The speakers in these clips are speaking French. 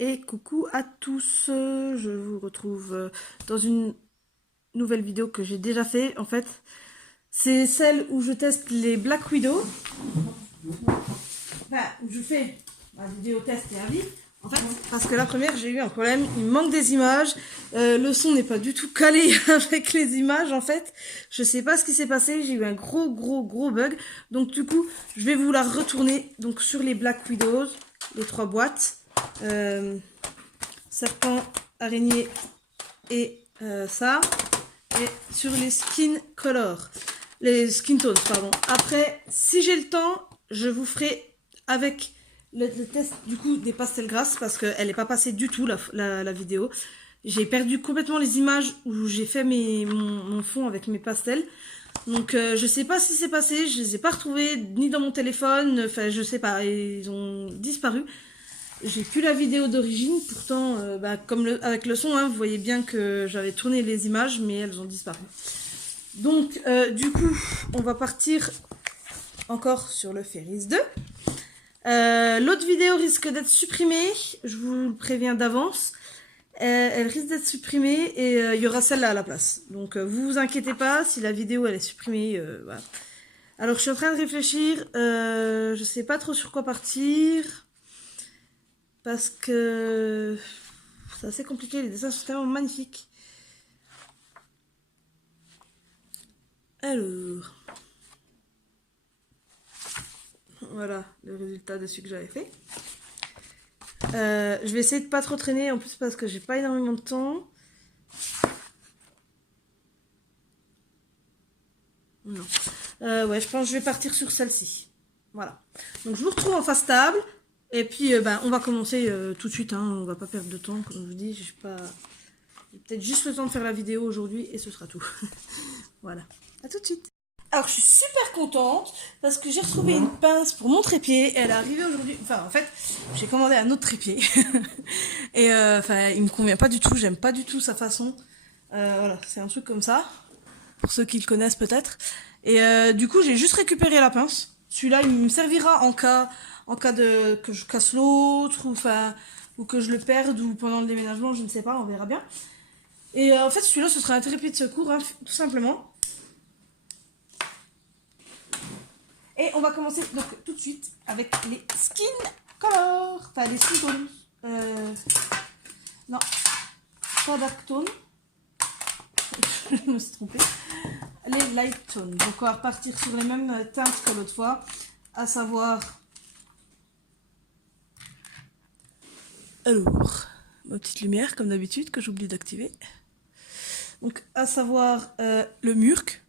Et coucou à tous, je vous retrouve dans une nouvelle vidéo que j'ai déjà fait. En fait, c'est celle où je teste les Black Widow. Enfin, où je fais ma vidéo test et avis. En fait, parce que la première, j'ai eu un problème. Il me manque des images. Le son n'est pas du tout calé avec les images, en fait. Je sais pas ce qui s'est passé. J'ai eu un gros bug. Donc, du coup, je vais vous la retourner. Donc, sur les Black Widows, les 3 boîtes. Serpent, araignée et ça. Et sur les skin color. Les skin tones, pardon. Après, si j'ai le temps, je vous ferai avec le test du coup des pastels grasses parce qu'elle n'est pas passée du tout la vidéo. J'ai perdu complètement les images où j'ai fait mon fond avec mes pastels. Donc je sais pas si c'est passé, je les ai pas retrouvés ni dans mon téléphone, enfin je sais pas, ils ont disparu. J'ai plus la vidéo d'origine, pourtant comme avec le son, hein, vous voyez bien que j'avais tourné les images mais elles ont disparu. Donc du coup on va partir encore sur le Ferris 2. L'autre vidéo risque d'être supprimée, je vous le préviens d'avance. Elle risque d'être supprimée et il y aura celle-là à la place. Donc vous vous inquiétez pas si la vidéo elle est supprimée. Voilà. Alors je suis en train de réfléchir, je sais pas trop sur quoi partir parce que c'est assez compliqué, les dessins sont tellement magnifiques. Alors voilà le résultat de ce que j'avais fait. Je vais essayer de pas trop traîner en plus parce que j'ai pas énormément de temps. Non. Ouais, je pense que je vais partir sur celle-ci. Voilà. Donc je vous retrouve en face table. Et puis on va commencer tout de suite. Hein. On va pas perdre de temps, comme je vous dis. J'ai peut-être juste le temps de faire la vidéo aujourd'hui et ce sera tout. Voilà. À tout de suite. Alors je suis super contente parce que j'ai retrouvé une pince pour mon trépied. Elle est arrivée aujourd'hui. Enfin en fait, j'ai commandé un autre trépied. Et il me convient pas du tout. J'aime pas du tout sa façon. Voilà, c'est un truc comme ça. Pour ceux qui le connaissent peut-être. Et du coup, j'ai juste récupéré la pince. Celui-là, il me servira en cas de que je casse l'autre ou que je le perde ou pendant le déménagement, je ne sais pas, on verra bien. Et en fait, celui-là, ce sera un trépied de secours, hein, tout simplement. Et on va commencer donc tout de suite avec les skin color, enfin les skin tones. Non, pas dark tone. Je me suis trompée. Les light tones. Donc on va repartir sur les mêmes teintes que l'autre fois, à savoir. Alors, ma petite lumière comme d'habitude que j'oublie d'activer. Donc à savoir le murk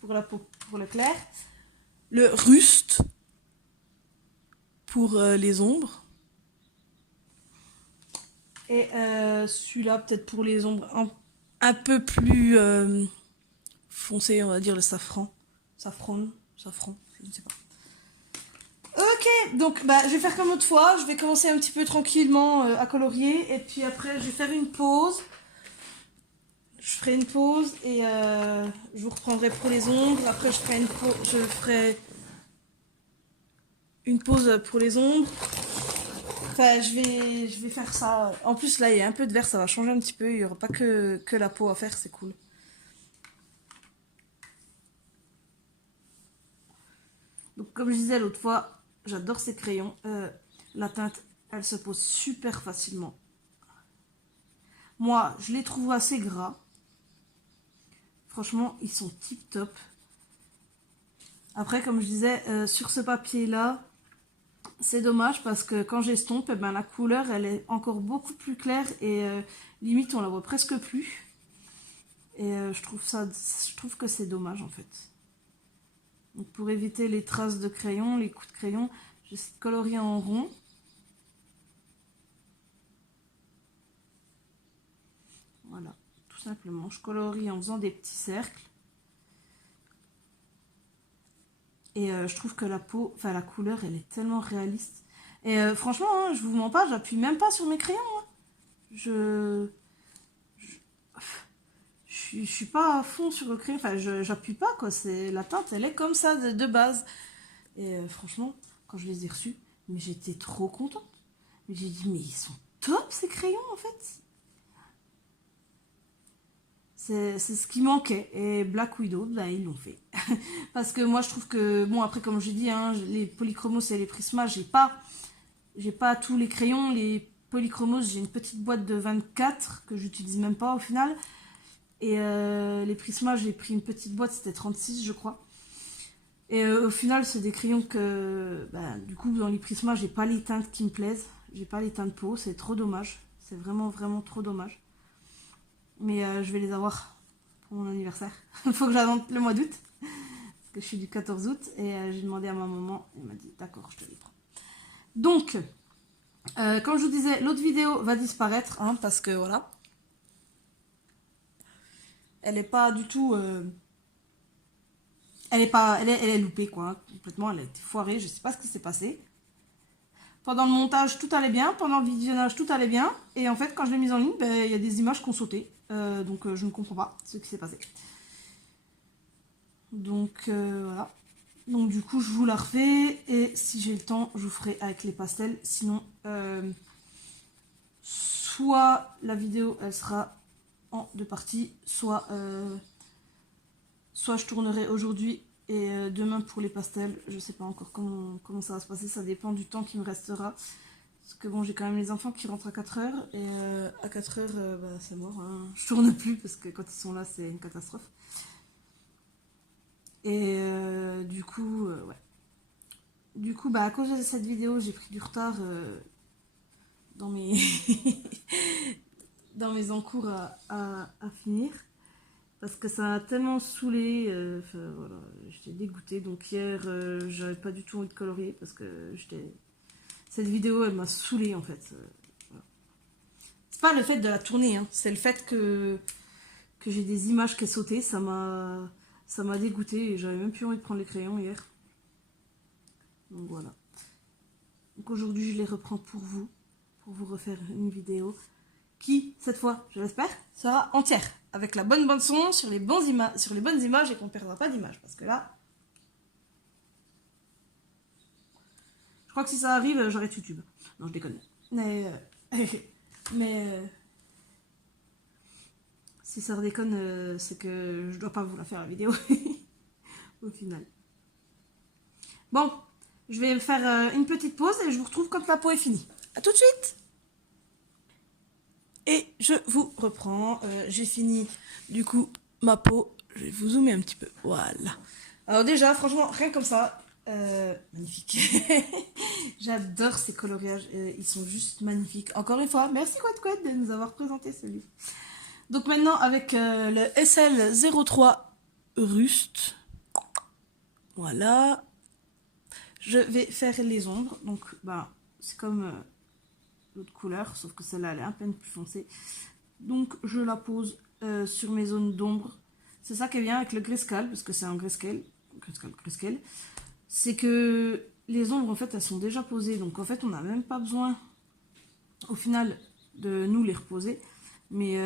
pour la peau, pour le clair, le rust pour les ombres et celui-là peut-être pour les ombres un peu plus foncé, on va dire le safran, safran, je ne sais pas. Ok, donc je vais faire comme l'autre fois, je vais commencer un petit peu tranquillement à colorier et puis après je vais faire une pause. Je ferai une pause et je vous reprendrai pour les ombres. Après je ferai une pause pour les ombres. Enfin je vais faire ça. En plus là il y a un peu de vert, ça va changer un petit peu. Il n'y aura pas que la peau à faire, c'est cool. Donc comme je disais l'autre fois, j'adore ces crayons. La teinte, elle se pose super facilement. Moi, je les trouve assez gras. Franchement, ils sont tip top. Après, comme je disais, sur ce papier-là, c'est dommage parce que quand j'estompe, la couleur, elle est encore beaucoup plus claire et limite, on la voit presque plus. Et je trouve que c'est dommage en fait. Donc pour éviter les traces de crayon, les coups de crayon, j'essaie de colorier en rond. Voilà, tout simplement. Je colorie en faisant des petits cercles. Et je trouve que la peau, enfin la couleur, elle est tellement réaliste. Et franchement, hein, je vous mens pas, j'appuie même pas sur mes crayons. Hein. Je suis pas à fond sur le crayon, enfin j'appuie pas quoi, c'est la teinte elle est comme ça de base. Et franchement, quand je les ai reçus, mais j'étais trop contente. Mais j'ai dit, mais ils sont top ces crayons en fait. C'est ce qui manquait. Et Black Widow, bah, ils l'ont fait. Parce que moi je trouve que, bon après comme j'ai dit, hein, les polychromos et les Prisma, j'ai pas tous les crayons. Les polychromos, j'ai une petite boîte de 24 que j'utilise même pas au final. Et les Prisma, j'ai pris une petite boîte, c'était 36 je crois. Et au final, c'est des crayons que, bah, du coup, dans les Prisma, j'ai pas les teintes qui me plaisent. J'ai pas les teintes peau, c'est trop dommage. C'est vraiment, vraiment trop dommage. Mais je vais les avoir pour mon anniversaire. Il faut que j'attende le mois d'août. Parce que je suis du 14 août. Et j'ai demandé à ma maman. Elle m'a dit, d'accord, je te les prends. Donc, comme je vous disais, l'autre vidéo va disparaître. Hein, parce que voilà. Elle est pas du tout... elle est loupée, quoi. Hein, complètement, elle a été foirée. Je sais pas ce qui s'est passé. Pendant le montage, tout allait bien. Pendant le visionnage, tout allait bien. Et en fait, quand je l'ai mise en ligne, ben, y a des images qui ont sauté. Donc, je ne comprends pas ce qui s'est passé. Donc, voilà. Donc, du coup, je vous la refais. Et si j'ai le temps, je vous ferai avec les pastels. Sinon, soit la vidéo, elle sera en deux parties. Soit je tournerai aujourd'hui et demain pour les pastels. Je sais pas encore comment ça va se passer. Ça dépend du temps qui me restera. Parce que bon, j'ai quand même les enfants qui rentrent à 4h. Et à 4h, bah, c'est mort. Hein. Je tourne plus parce que quand ils sont là, c'est une catastrophe. Et du coup, ouais. Du coup, bah, à cause de cette vidéo, j'ai pris du retard dans mes dans mes encours à finir. Parce que ça a tellement saoulé, voilà, j'étais dégoûtée. Donc hier, j'avais pas du tout envie de colorier parce que cette vidéo, elle m'a saoulée en fait. Voilà. C'est pas le fait de la tourner, hein, c'est le fait que j'ai des images qui ont sauté. Ça m'a dégoûtée et j'avais même plus envie de prendre les crayons hier. Donc voilà. Donc aujourd'hui, je les reprends pour vous refaire une vidéo qui, cette fois, je l'espère, sera entière. Avec la bonne bande son, sur les bonnes images et qu'on ne perdra pas d'image. Parce que là, je crois que si ça arrive, j'arrête YouTube. Non, je déconne. Mais si ça redéconne, c'est que je dois pas vous la faire la vidéo. Au final. Bon, je vais faire une petite pause et je vous retrouve quand la peau est finie. A tout de suite! Et je vous reprends. J'ai fini du coup ma peau. Je vais vous zoomer un petit peu. Voilà. Alors déjà, franchement, rien comme ça. Magnifique. J'adore ces coloriages. Ils sont juste magnifiques. Encore une fois, merci Quad de nous avoir présenté ce livre. Donc maintenant, avec le SL03 Rust. Voilà. Je vais faire les ombres. Donc, bah, c'est comme... l'autre couleur, sauf que celle-là elle est un peu plus foncée. Donc je la pose sur mes zones d'ombre. C'est ça qui est bien avec le grayscale, parce que c'est un grayscale, c'est que les ombres en fait elles sont déjà posées, donc en fait on n'a même pas besoin au final de nous les reposer. Mais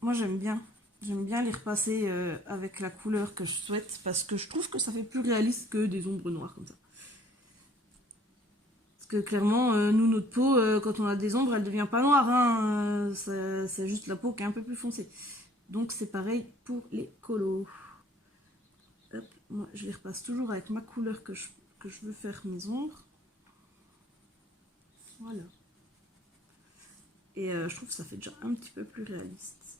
moi j'aime bien les repasser avec la couleur que je souhaite, parce que je trouve que ça fait plus réaliste que des ombres noires comme ça. Que clairement, nous, notre peau, quand on a des ombres, elle devient pas noire. Hein, c'est juste la peau qui est un peu plus foncée. Donc c'est pareil pour les colos. Hop, moi, je les repasse toujours avec ma couleur que je veux faire mes ombres. Voilà. Et je trouve que ça fait déjà un petit peu plus réaliste.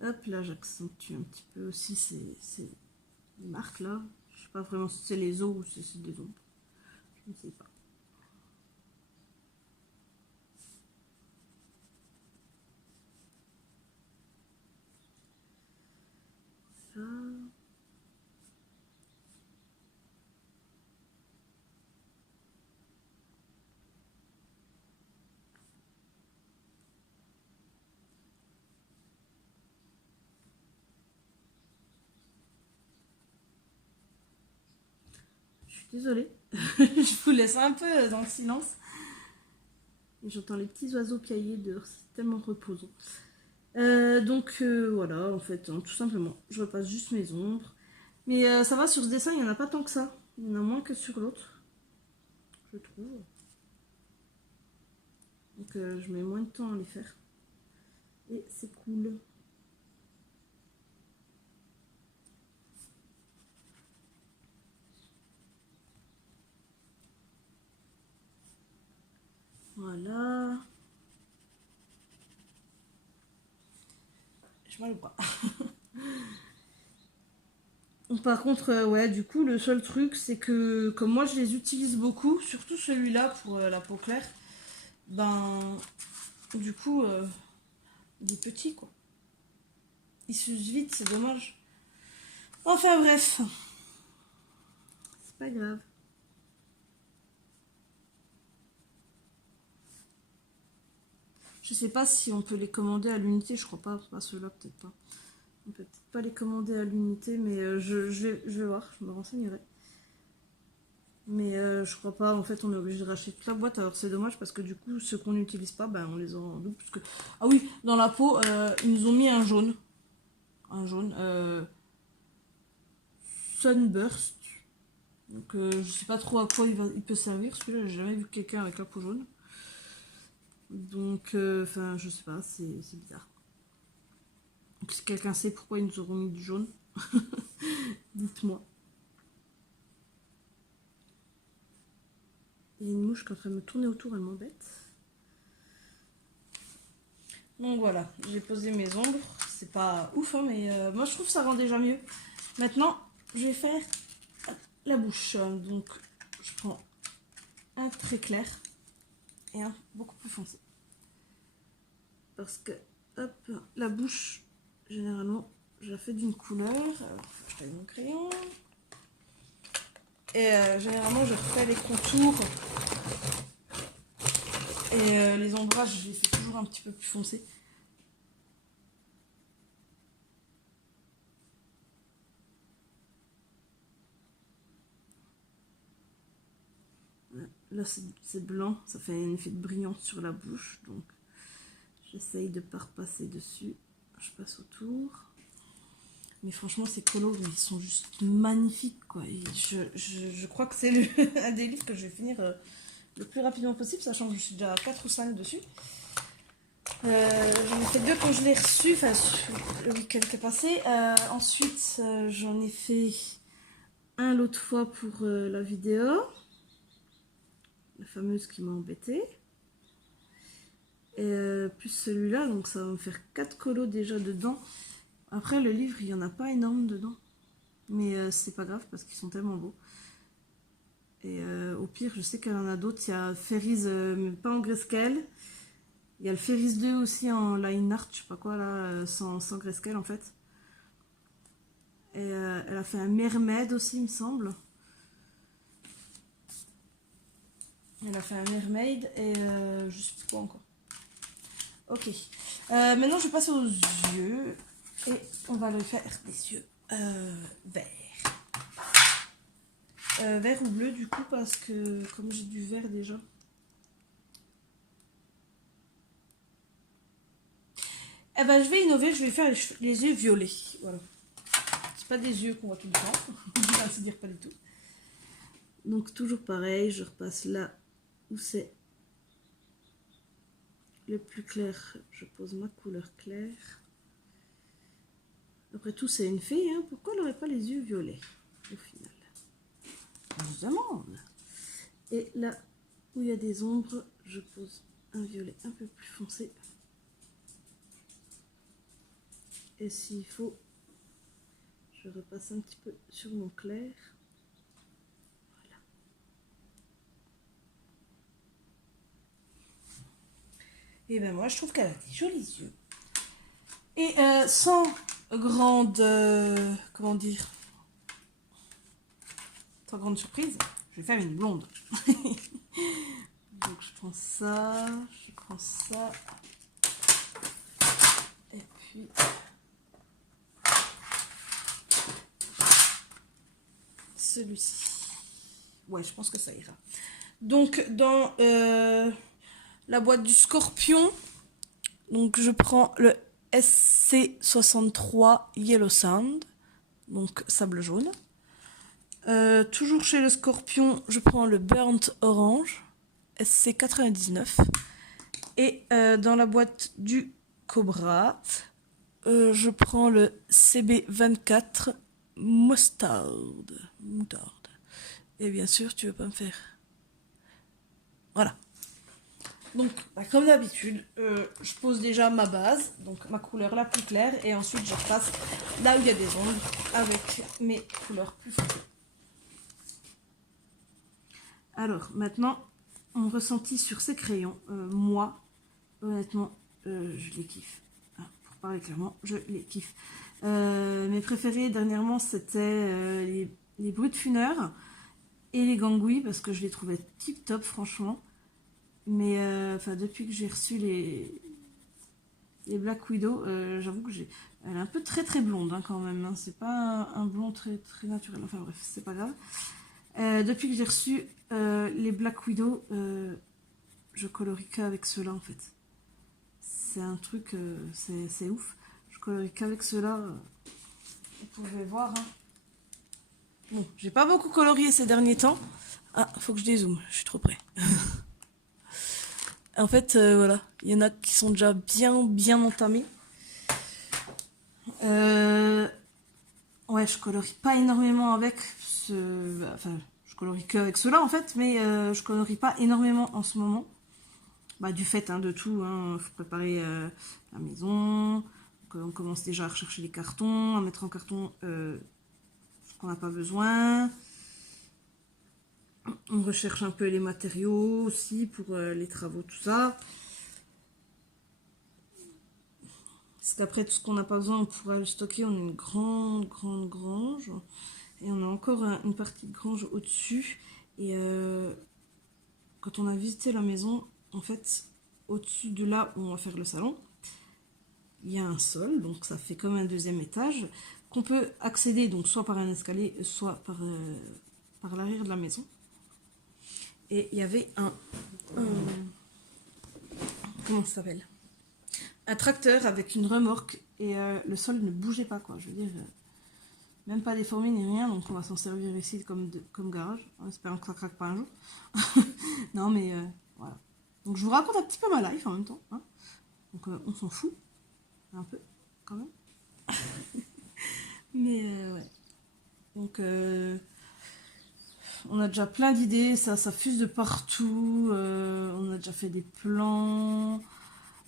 Hop, là, j'accentue un petit peu aussi ces marques là. Je sais pas vraiment si c'est les os ou si c'est des ombres. Je ne sais pas. Ça. Désolée, je vous laisse un peu dans le silence. Et j'entends les petits oiseaux piailler dehors, c'est tellement reposant. Donc voilà, en fait, hein, tout simplement, je repasse juste mes ombres. Mais ça va, sur ce dessin, il n'y en a pas tant que ça. Il y en a moins que sur l'autre. je trouve. Donc je mets moins de temps à les faire. Et c'est cool. Voilà. Je mal ou pas. Par contre, ouais, du coup, le seul truc, c'est que comme moi je les utilise beaucoup, surtout celui-là pour la peau claire, ben, du coup, il est petit, quoi. Il s'use vite, c'est dommage. Enfin bref, c'est pas grave. Je sais pas si on peut les commander à l'unité, je crois pas ceux-là, peut-être pas. On peut peut-être pas les commander à l'unité, mais je vais voir, je me renseignerai. Mais je crois pas, en fait on est obligé de racheter toute la boîte, alors c'est dommage parce que du coup ceux qu'on n'utilise pas, ben on les aura en double. Parce que... Ah oui, dans la peau, ils nous ont mis un jaune. Un jaune. Sunburst. Donc je sais pas trop à quoi il peut servir, celui-là j'ai jamais vu quelqu'un avec la peau jaune. Donc, enfin je sais pas, c'est bizarre. Donc, si quelqu'un sait pourquoi ils nous auront mis du jaune, dites-moi. Il y a une mouche qui est en train de me tourner autour, elle m'embête. Donc voilà, j'ai posé mes ombres. C'est pas ouf, hein, mais moi je trouve que ça rend déjà mieux. Maintenant, je vais faire la bouche. Donc, je prends un très clair et un beaucoup plus foncé. Parce que, hop, la bouche, généralement, je la fais d'une couleur. Alors, je taille mon crayon. Et généralement, je refais les contours. Et les ombrages, je les fais toujours un petit peu plus foncés. Là, c'est blanc, ça fait un effet de brillance sur la bouche. Donc, j'essaye de ne pas repasser dessus. Je passe autour. Mais franchement, ces colos, ils sont juste magnifiques, quoi. Et je crois que c'est un des livres que je vais finir le plus rapidement possible, sachant que je suis déjà à 4 ou 5 dessus. J'en ai fait 2 quand je l'ai reçu, enfin le week-end qui est passé. Ensuite, j'en ai fait un l'autre fois pour la vidéo. La fameuse qui m'a embêtée. Et plus celui-là, donc ça va me faire 4 colos déjà dedans. Après, le livre, il n'y en a pas énorme dedans. Mais c'est pas grave parce qu'ils sont tellement beaux. Et au pire, je sais qu'il y en a d'autres. Il y a Ferris, mais pas en grayscale. Il y a le Ferris 2 aussi en line art, je sais pas quoi là, sans grayscale en fait. Et elle a fait un mermaid aussi, il me semble. Elle a fait un mermaid et je sais plus quoi encore. Ok. Maintenant, je passe aux yeux. Et on va le faire des yeux verts. Vert ou bleu du coup parce que comme j'ai du vert déjà. Eh ben je vais innover, je vais faire les yeux violets. Voilà. C'est pas des yeux qu'on voit tout le temps. On va se dire pas du tout. Donc toujours pareil, je repasse là où c'est le plus clair. Je pose ma couleur claire. Après tout, c'est une fille, hein. Pourquoi elle n'aurait pas les yeux violets au final? On se demande. Et là où il y a des ombres, je pose un violet un peu plus foncé. Et s'il faut, je repasse un petit peu sur mon clair. Voilà. Et ben moi, je trouve qu'elle a des jolis yeux. Et sans grande, comment dire, sans grande surprise, je vais faire une blonde. Donc je prends ça, et puis celui-ci. Ouais, je pense que ça ira. Donc dans la boîte du Scorpion, donc je prends le SC63 Yellow Sand, donc sable jaune. Toujours chez le Scorpion, je prends le Burnt Orange, SC99. Et dans la boîte du Cobra, je prends le CB24 Moutarde. Et bien sûr, tu veux pas me faire. Voilà. Donc, comme d'habitude, je pose déjà ma base, donc ma couleur la plus claire, et ensuite je repasse là où il y a des ombres avec mes couleurs plus foncées. Alors, maintenant, mon ressenti sur ces crayons, moi, honnêtement, je les kiffe. Ah, pour parler clairement, je les kiffe. Mes préférés dernièrement, c'était les Brut Funeur et les Gangui, parce que je les trouvais tip top, franchement. Mais depuis que j'ai reçu les Black Widow, j'avoue que elle est un peu très très blonde hein, quand même. Hein. C'est pas un blond très très naturel. Enfin bref, c'est pas grave. Depuis que j'ai reçu les Black Widow, je colorie qu'avec ceux-là en fait. C'est un truc, c'est ouf. Je colorie qu'avec ceux-là. Vous pouvez voir. Hein. Bon, j'ai pas beaucoup colorié ces derniers temps. Ah, faut que je dézoome, je suis trop près. En fait, voilà, il y en a qui sont déjà bien entamés. Ouais, je colorie pas énormément avec enfin, je colorie que avec ceux-là en fait, mais je colorie pas énormément en ce moment. Du fait hein, de tout, hein, faut préparer la maison. Donc, on commence déjà à rechercher les cartons, à mettre en carton ce qu'on n'a pas besoin. On recherche un peu les matériaux aussi pour les travaux, tout ça. C'est qu'après tout ce qu'on n'a pas besoin, on pourra le stocker. On a une grande grange. Et on a encore une partie de grange au-dessus. Et quand on a visité la maison, en fait, au-dessus de là où on va faire le salon, il y a un sol, donc ça fait comme un deuxième étage, qu'on peut accéder donc soit par un escalier, soit par l'arrière de la maison. Et il y avait comment ça s'appelle, un tracteur avec une remorque, et le sol ne bougeait pas, quoi. Je veux dire, même pas déformé ni rien, donc on va s'en servir ici comme garage, en espérant que ça craque pas un jour. Non, mais voilà. Donc je vous raconte un petit peu ma life en même temps. Hein. Donc on s'en fout, un peu, quand même. Mais ouais. Donc on a déjà plein d'idées, ça fuse de partout. On a déjà fait des plans.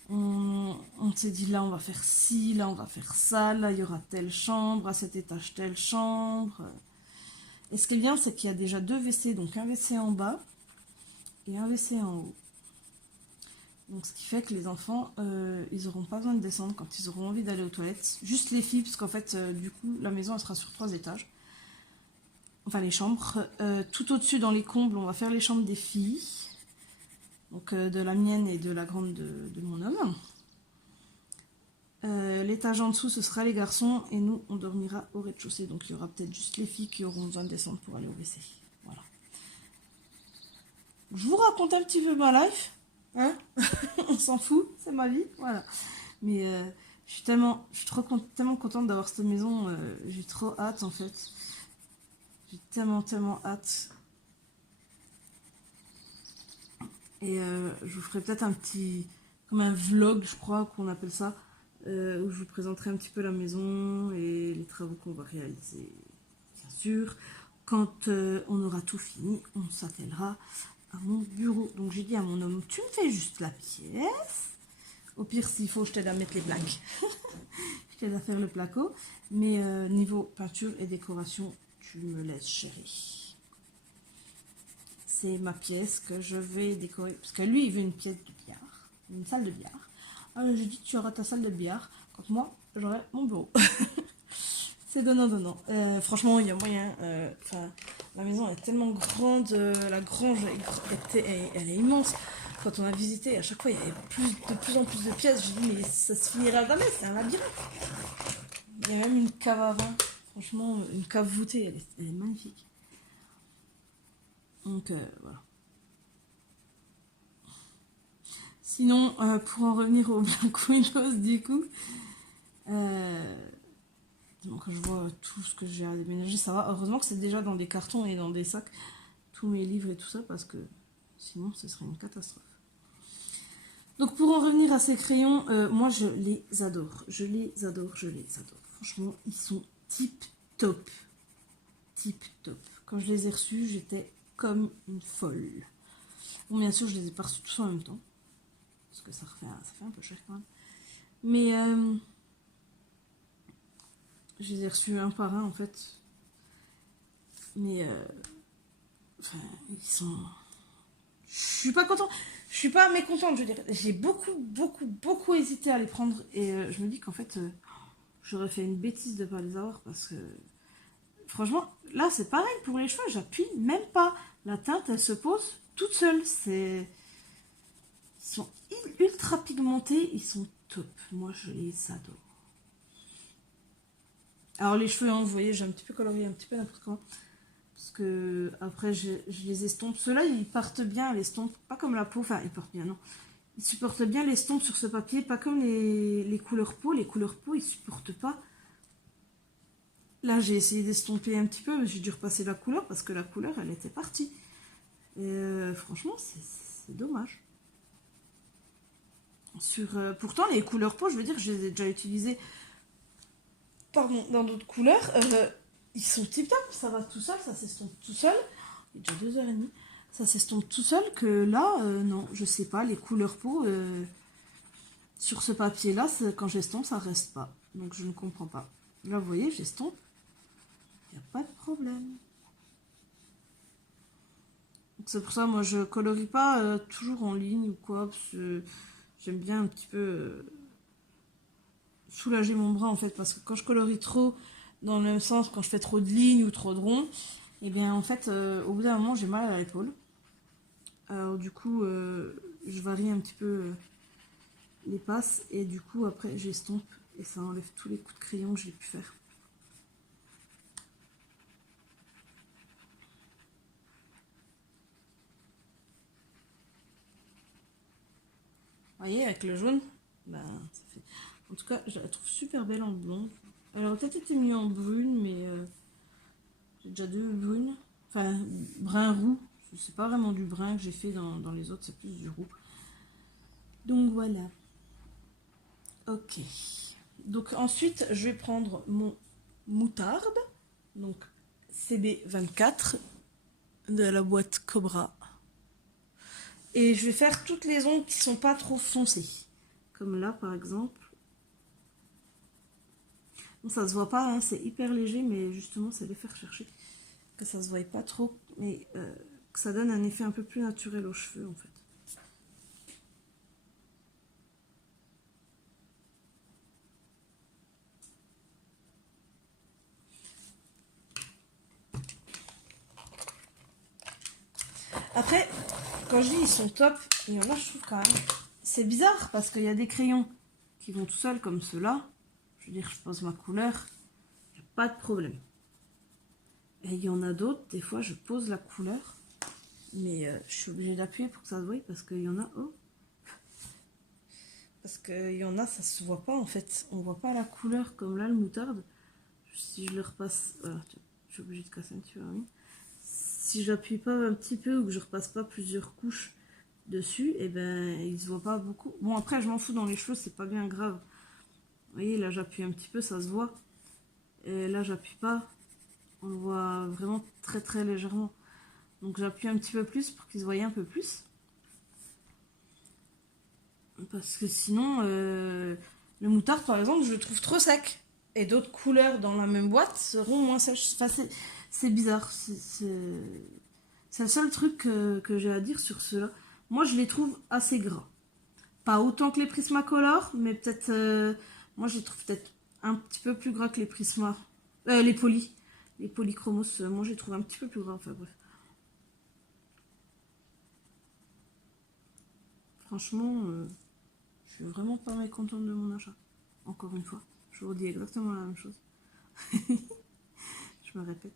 On s'est dit là on va faire ci, là on va faire ça, là il y aura telle chambre, à cet étage telle chambre. Et ce qui est bien, c'est qu'il y a déjà 2 WC, donc un WC en bas et un WC en haut. Donc ce qui fait que les enfants, ils n'auront pas besoin de descendre quand ils auront envie d'aller aux toilettes. Juste les filles, parce qu'en fait, du coup, la maison elle sera sur 3 étages. Enfin les chambres. Tout au-dessus dans les combles, on va faire les chambres des filles. Donc de la mienne et de la grande de mon homme. L'étage en dessous, ce sera les garçons, et nous, on dormira au rez-de-chaussée. Donc il y aura peut-être juste les filles qui auront besoin de descendre pour aller au WC. Voilà. Je vous raconte un petit peu ma life. Hein. On s'en fout, c'est ma vie. Voilà. Mais je suis tellement contente d'avoir cette maison. J'ai trop hâte en fait. J'ai tellement hâte. Et je vous ferai peut-être un petit, comme un vlog, je crois qu'on appelle ça, où je vous présenterai un petit peu la maison et les travaux qu'on va réaliser. Bien sûr, quand on aura tout fini, on s'attellera à mon bureau. Donc j'ai dit à mon homme, tu me fais juste la pièce. Au pire, s'il faut, je t'aide à mettre les plaques. Je t'aide à faire le placo. Mais niveau peinture et décoration, tu me laisses, chérie. C'est ma pièce que je vais décorer. Parce que lui, il veut une pièce de billard. Une salle de billard. Alors je dis, tu auras ta salle de billard. Quand moi, j'aurai mon bureau. C'est donnant. Franchement, il y a moyen. La maison est tellement grande. La grange, elle est immense. Quand on a visité, à chaque fois, il y avait de plus en plus de pièces. J'ai dit, mais ça se finira jamais. C'est un labyrinthe. Il y a même une cave à vin. Franchement, une cave voûtée. Elle est magnifique. Donc voilà. Sinon, pour en revenir au Black Windows, du coup, Donc je vois tout ce que j'ai à déménager, ça va. Heureusement que c'est déjà dans des cartons et dans des sacs, tous mes livres et tout ça, parce que sinon ce serait une catastrophe. Donc pour en revenir à ces crayons, moi je les adore. Je les adore, je les adore. Franchement, ils sont tip top. Tip top. Quand je les ai reçus, j'étais comme une folle. Bon, bien sûr, je les ai pas reçus tous en même temps. Parce que ça fait un peu cher quand même. Mais je les ai reçus un par un en fait. Mais enfin, ils sont... Je suis pas contente. Je suis pas mécontente, je veux dire. J'ai beaucoup hésité à les prendre. Et je me dis qu'en fait, j'aurais fait une bêtise de pas les avoir. Parce que, franchement, là, c'est pareil pour les cheveux. J'appuie même pas. La teinte, elle se pose toute seule. Ils sont ultra pigmentés. Ils sont top. Moi, je les adore. Alors, les cheveux, hein, vous voyez, j'ai un petit peu colorié, un petit peu n'importe comment. Parce que après je les estompe. Ceux-là ils partent bien l'estompe, pas comme la peau, enfin ils partent bien non. Ils supportent bien l'estompe sur ce papier, pas comme les couleurs peau. Les couleurs peau ils supportent pas. Là j'ai essayé d'estomper un petit peu, mais j'ai dû repasser la couleur parce que la couleur elle était partie. Et franchement c'est dommage. Pourtant les couleurs peau, je veux dire, je les ai déjà utilisées dans d'autres couleurs. Ils sont tip top, ça va tout seul, ça s'estompe tout seul. Il est déjà 2h30. Ça s'estompe tout seul que là, non, je sais pas, les couleurs peau, sur ce papier-là, quand j'estompe, ça reste pas. Donc je ne comprends pas. Là, vous voyez, j'estompe, il n'y a pas de problème. C'est pour ça, moi, je colorie pas toujours en ligne ou quoi, parce que j'aime bien un petit peu soulager mon bras, en fait, parce que quand je colorie trop dans le même sens, quand je fais trop de lignes ou trop de ronds, et bien, en fait, au bout d'un moment, j'ai mal à l'épaule. Alors du coup, je varie un petit peu les passes et du coup après j'estompe et ça enlève tous les coups de crayon que j'ai pu faire. Vous voyez avec le jaune, ben, ça fait... En tout cas, je la trouve super belle en blond. Elle aurait peut-être été mieux en brune, mais j'ai déjà deux brunes. Enfin, brun roux. C'est pas vraiment du brun que j'ai fait dans les autres, c'est plus du roux. Donc voilà. Ok. Donc ensuite, je vais prendre mon moutarde. Donc CB24 de la boîte Cobra. Et je vais faire toutes les ongles qui sont pas trop foncées. Comme là par exemple. Bon, ça se voit pas, hein, c'est hyper léger, mais justement c'est l'effet recherché. Que ça se voit pas trop, mais que ça donne un effet un peu plus naturel aux cheveux en fait. Après, quand je dis ils sont top, il y en a je trouve quand même. C'est bizarre parce qu'il y a des crayons qui vont tout seuls comme ceux-là. Je veux dire, je pose ma couleur, il n'y a pas de problème. Et il y en a d'autres, des fois je pose la couleur, mais je suis obligée d'appuyer pour que ça se voie parce qu'il y en a... Oh. Parce qu'il y en a, ça se voit pas en fait. On voit pas la couleur comme là, le moutarde. Si je le repasse... Voilà, je suis obligée de casser un petit peu. Oui. Si j'appuie pas un petit peu ou que je repasse pas plusieurs couches dessus, et ben il se voit pas beaucoup. Bon après je m'en fous dans les cheveux, c'est pas bien grave. Vous voyez là j'appuie un petit peu, ça se voit. Et là j'appuie pas, on le voit vraiment très légèrement. Donc j'appuie un petit peu plus pour qu'il se voie un peu plus. Parce que sinon, le moutarde par exemple, je le trouve trop sec. Et d'autres couleurs dans la même boîte seront moins sèches. Enfin, c'est bizarre. C'est le seul truc que j'ai à dire sur ceux-là. Moi, je les trouve assez gras. Pas autant que les Prismacolor, mais peut-être... moi, je les trouve peut-être un petit peu plus gras que les Prisma. Les polis. Les polychromos, moi, je les trouve un petit peu plus gras. Enfin, bref. Franchement, je suis vraiment pas mécontente de mon achat. Encore une fois. Je vous dis exactement la même chose. Je me répète.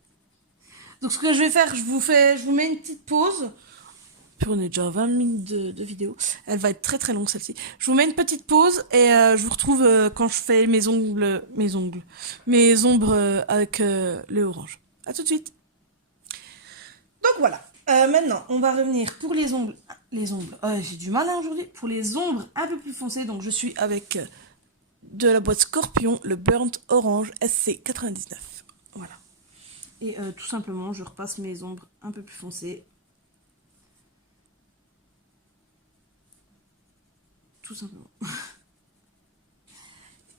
Donc ce que je vais faire, je vous mets une petite pause Puis on est déjà à 20 minutes de vidéo. Elle va être très très longue celle-ci. Je vous mets une petite pause et je vous retrouve quand je fais mes ombres avec le orange. À tout de suite. Donc voilà. Maintenant, on va revenir pour les ongles. J'ai du mal aujourd'hui. Pour les ombres un peu plus foncées, donc je suis avec de la boîte Scorpion, le Burnt Orange SC99. Voilà. Et tout simplement, je repasse mes ombres un peu plus foncées. Tout simplement.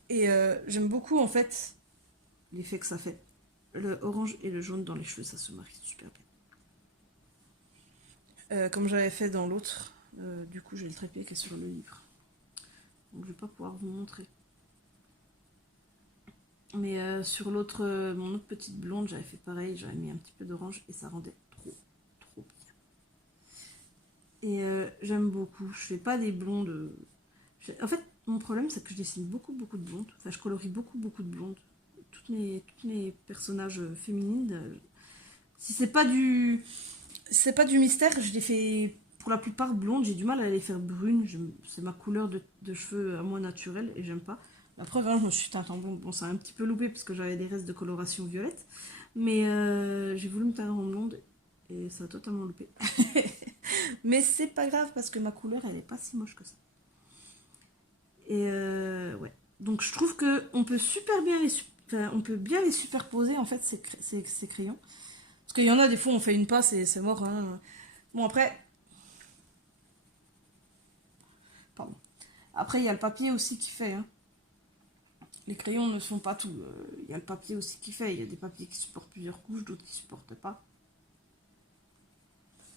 Et j'aime beaucoup en fait l'effet que ça fait. Le orange et le jaune dans les cheveux, ça se marie super bien. Comme j'avais fait dans l'autre, du coup j'ai le trépied qui est sur le livre. Donc je vais pas pouvoir vous montrer. Mais sur l'autre, mon autre petite blonde, j'avais fait pareil, j'avais mis un petit peu d'orange et ça rendait trop bien. Et j'aime beaucoup. Je fais pas des blondes. En fait, mon problème c'est que je dessine beaucoup de blondes. Enfin, je colorie beaucoup de blondes. Toutes mes personnages féminines. Si c'est pas du mystère, je les fais pour la plupart blondes. J'ai du mal à les faire brunes. C'est ma couleur de cheveux à moi naturelle et j'aime pas. La preuve, hein, je me suis teinte en blonde. Bon, ça a un petit peu loupé parce que j'avais des restes de coloration violette. Mais j'ai voulu me teindre en blonde et ça a totalement loupé. Mais c'est pas grave parce que ma couleur, elle est pas si moche que ça. Et ouais. Donc je trouve que on peut bien les superposer en fait ces crayons. Parce qu'il y en a des fois on fait une passe et c'est mort. Hein. Bon après. Pardon. Après il y a le papier aussi qui fait. Hein. Les crayons ne sont pas tout. Il y a le papier aussi qui fait. Il y a des papiers qui supportent plusieurs couches, d'autres qui supportent pas.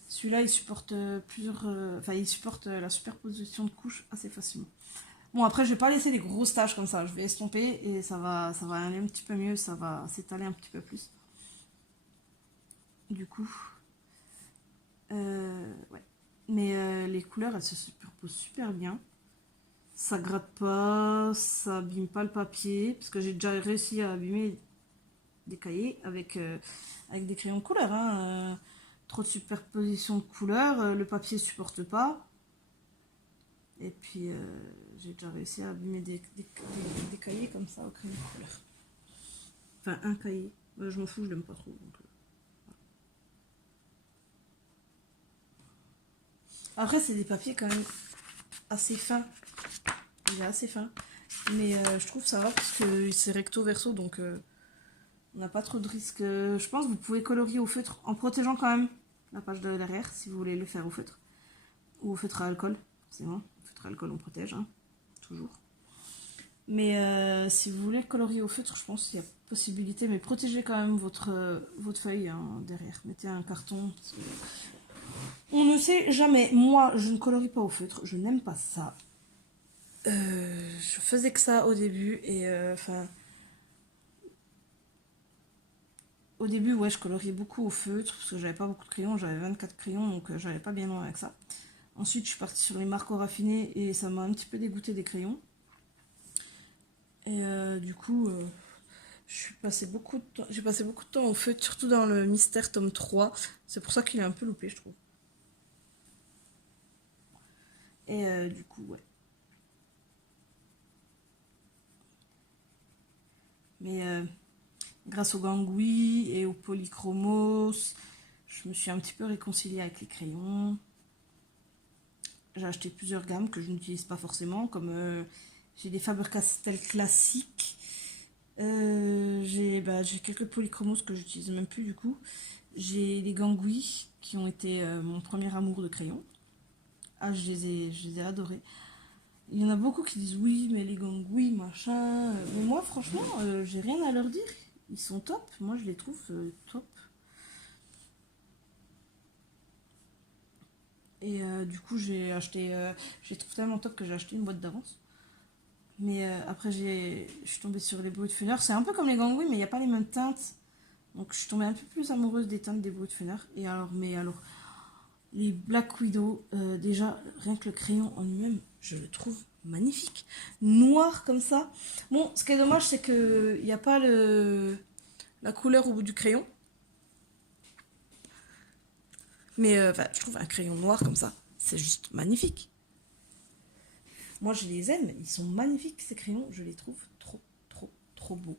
Celui-là il supporte plusieurs. Il supporte la superposition de couches assez facilement. Bon, après, je vais pas laisser des grosses taches comme ça. Je vais estomper et ça va aller un petit peu mieux. Ça va s'étaler un petit peu plus. Du coup. Ouais. Mais les couleurs, elles se superposent super bien. Ça gratte pas, ça abîme pas le papier. Parce que j'ai déjà réussi à abîmer des cahiers avec des crayons de couleur. Hein. Trop de superposition de couleurs. Le papier supporte pas. Et puis, j'ai déjà réussi à abîmer des cahiers comme ça au crayon de couleur. Enfin, un cahier. Je m'en fous, je l'aime pas trop. Donc, voilà. Après, c'est des papiers quand même assez fins. Il est assez fin. Mais je trouve ça va parce que c'est recto verso. Donc, on n'a pas trop de risques. Je pense que vous pouvez colorier au feutre en protégeant quand même la page de l'arrière si vous voulez le faire au feutre. Ou au feutre à alcool. C'est bon. Alcool on protège, hein, toujours. Mais si vous voulez colorier au feutre, je pense qu'il y a possibilité, mais protégez quand même votre feuille hein, derrière. Mettez un carton. Parce que on ne sait jamais. Moi, je ne colorie pas au feutre, je n'aime pas ça. Je faisais que ça au début et au début, ouais, je coloriais beaucoup au feutre parce que j'avais pas beaucoup de crayons, j'avais 24 crayons donc j'allais pas bien loin avec ça. Ensuite, je suis partie sur les marqueurs raffinés et ça m'a un petit peu dégoûté des crayons. Et du coup, j'ai passé beaucoup de temps au feutre, surtout dans le Mystère tome 3. C'est pour ça qu'il est un peu loupé, je trouve. Et du coup, ouais. Mais grâce au Gangui et au Polychromos, je me suis un petit peu réconciliée avec les crayons. J'ai acheté plusieurs gammes que je n'utilise pas forcément, comme j'ai des Faber-Castell classiques. J'ai quelques Polychromos que j'utilise même plus du coup. J'ai les Gangui qui ont été mon premier amour de crayon. Ah, je les ai adorés. Il y en a beaucoup qui disent oui, mais les Gangui, machin. Mais moi, franchement, j'ai rien à leur dire. Ils sont top. Moi, je les trouve top. Et du coup, j'ai trouvé tellement top que j'ai acheté une boîte d'avance. Mais après, je suis tombée sur les Brutfunner. C'est un peu comme les Gangui, mais il n'y a pas les mêmes teintes. Donc, je suis tombée un peu plus amoureuse des teintes des Brutfunner. Et alors, les Black Widow, déjà, rien que le crayon en lui-même, je le trouve magnifique. Noir comme ça. Bon, ce qui est dommage, c'est qu'il n'y a pas la couleur au bout du crayon. Mais je trouve un crayon noir comme ça, c'est juste magnifique. Moi, je les aime, ils sont magnifiques ces crayons, je les trouve trop beaux.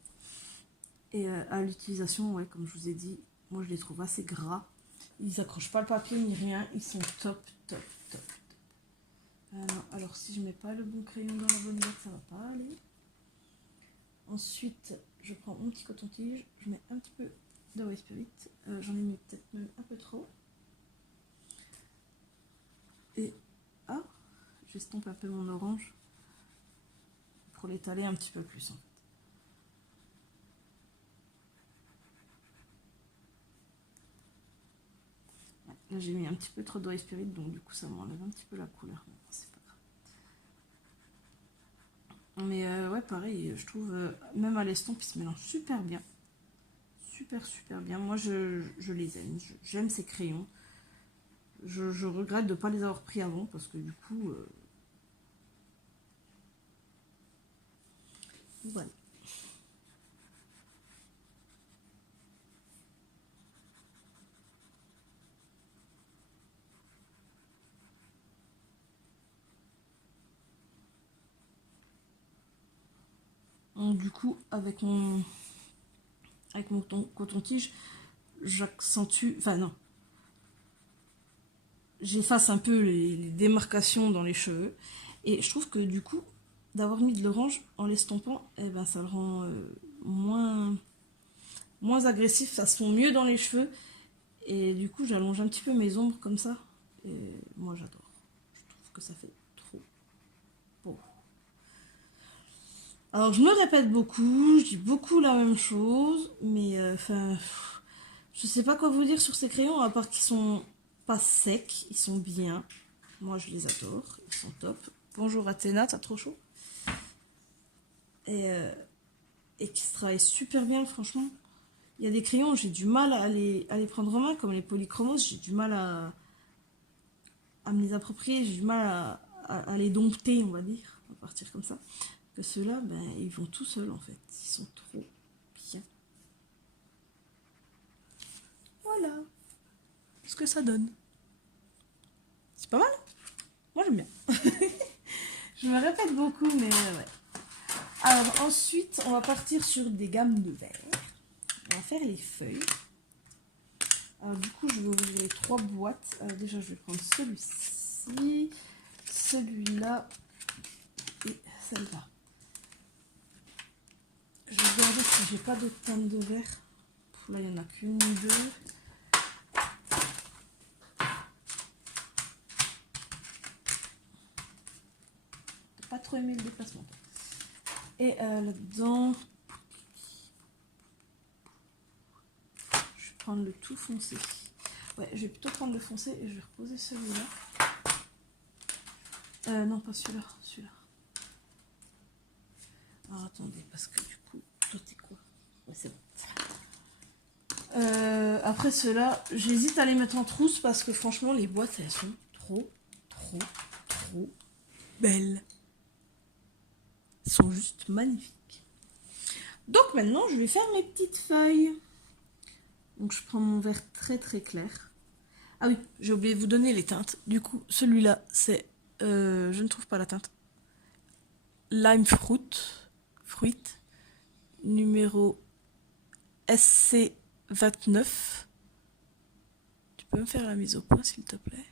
Et à l'utilisation, ouais, comme je vous ai dit, moi je les trouve assez gras. Ils accrochent pas le papier ni rien, ils sont top. Non, alors si je mets pas le bon crayon dans la bonne boîte, ça va pas aller. Ensuite, je prends mon petit coton-tige, je mets un petit peu de White Spirit. J'en ai mis peut-être même un peu trop. Et j'estompe un peu mon orange pour l'étaler un petit peu plus en fait. Là j'ai mis un petit peu trop de White Spirit, donc du coup ça m'enlève un petit peu la couleur. Mais bon, c'est pas grave. Mais ouais, pareil, je trouve même à l'estompe il se mélange super bien. Super bien. Moi je les aime, j'aime ces crayons. Je regrette de ne pas les avoir pris avant parce que du coup voilà. Donc, du coup avec mon coton-tige, j'accentue, enfin non, j'efface un peu les démarcations dans les cheveux. Et je trouve que du coup, d'avoir mis de l'orange en l'estompant, eh ben, ça le rend moins agressif, ça se fond mieux dans les cheveux. Et du coup, j'allonge un petit peu mes ombres comme ça. Et moi, j'adore. Je trouve que ça fait trop beau. Alors, je me répète beaucoup, je dis beaucoup la même chose, mais je sais pas quoi vous dire sur ces crayons, à part qu'ils sont pas secs, ils sont bien. Moi, je les adore, ils sont top. Bonjour Athéna, t'as trop chaud. Et qui se travaillent super bien, franchement. Il y a des crayons, j'ai du mal à les prendre en main, comme les polychromos, j'ai du mal à me les approprier, j'ai du mal à les dompter, on va dire, à partir comme ça. Que ceux-là, ben, ils vont tout seuls en fait, ils sont trop bien. Voilà ce que ça donne. C'est pas mal. Moi j'aime bien. Je me répète beaucoup, mais ouais. Alors ensuite, on va partir sur des gammes de verre. On va faire les feuilles. Alors du coup, je vais ouvrir les 3 boîtes. Alors déjà, je vais prendre celui-ci, celui-là et celle-là. Je vais regarder si j'ai pas d'autres teintes de verre. Là, il n'y en a qu'une ou deux. J'ai pas trop aimé le déplacement. Et là-dedans, je vais prendre le tout foncé. Ouais, je vais plutôt prendre le foncé et je vais reposer celui-là. Non, pas celui-là, celui-là. Alors attendez, parce que du coup, toi t'es quoi? Ouais, c'est bon. Après ceux-là, j'hésite à les mettre en trousse parce que franchement, les boîtes, elles sont trop belles. Elles sont juste magnifiques. Donc maintenant, je vais faire mes petites feuilles. Donc je prends mon verre très clair. Ah oui, j'ai oublié de vous donner les teintes. Du coup, celui-là, c'est... je ne trouve pas la teinte. Lime Fruit, numéro SC29. Tu peux me faire la mise au point, s'il te plaît?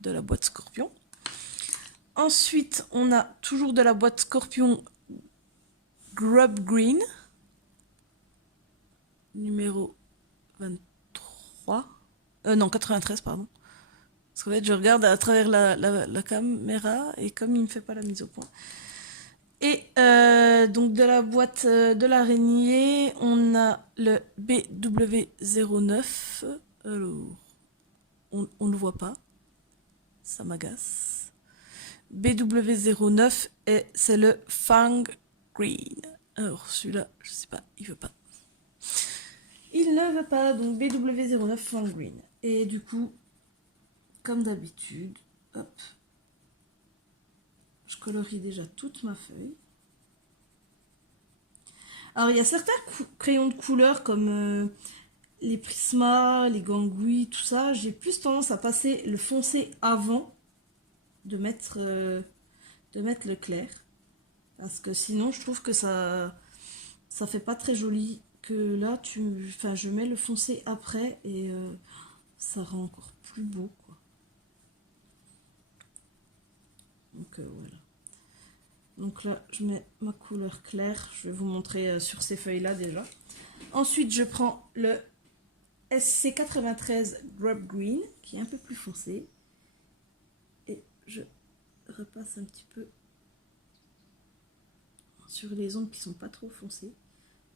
De la boîte Scorpion. Ensuite, on a toujours de la boîte Scorpion Grub Green, numéro 23. Non, 93, pardon. Parce qu'en fait, je regarde à travers la caméra et comme il me fait pas la mise au point. Et donc de la boîte de l'araignée, on a le BW09. Alors, on le voit pas. Ça m'agace. BW09 et c'est le Fang Green. Alors celui-là, je sais pas, il veut pas. Il ne veut pas, donc BW09 Fang Green. Et du coup, comme d'habitude, hop, je colorie déjà toute ma feuille. Alors il y a certains crayons de couleur comme les prismas, les gangouis, tout ça, j'ai plus tendance à passer le foncé avant de mettre le clair. Parce que sinon, je trouve que ça fait pas très joli. Que là, enfin, je mets le foncé après et ça rend encore plus beau, quoi. Donc voilà. Donc là, je mets ma couleur claire. Je vais vous montrer sur ces feuilles-là déjà. Ensuite, je prends le SC93 Grub Green, qui est un peu plus foncé. Et je repasse un petit peu sur les ombres qui sont pas trop foncées.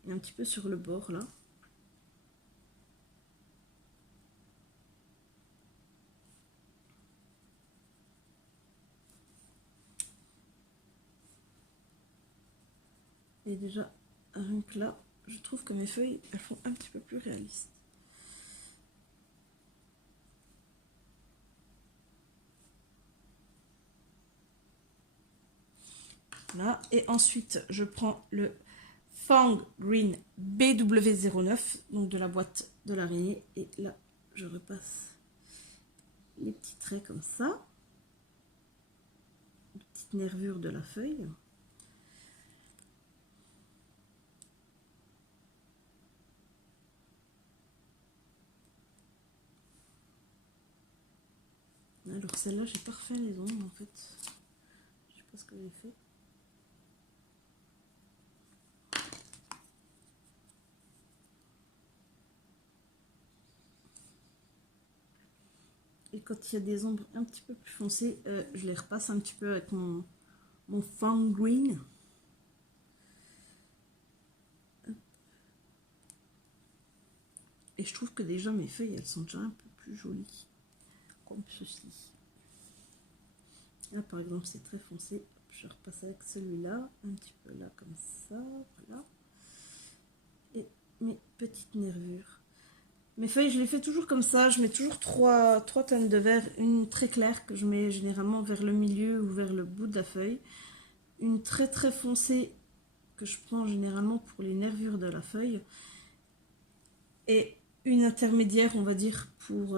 Et un petit peu sur le bord, là. Et déjà, rien que là, je trouve que mes feuilles, elles font un petit peu plus réalistes. Là. Et ensuite, je prends le Fang Green BW09, donc de la boîte de l'araignée. Et là, je repasse les petits traits comme ça. Une petite nervure de la feuille. Alors celle-là, j'ai pas refait les ombres en fait. Je sais pas ce que j'ai fait. Et quand il y a des ombres un petit peu plus foncées, je les repasse un petit peu avec mon Fang Green. Et je trouve que déjà mes feuilles, elles sont déjà un peu plus jolies. Comme ceci. Là par exemple, c'est très foncé. Je repasse avec celui-là, un petit peu là comme ça, voilà. Et mes petites nervures. Mes feuilles, je les fais toujours comme ça. Je mets toujours trois teintes de vert. Une très claire que je mets généralement vers le milieu ou vers le bout de la feuille. Une très très foncée que je prends généralement pour les nervures de la feuille. Et une intermédiaire, on va dire, pour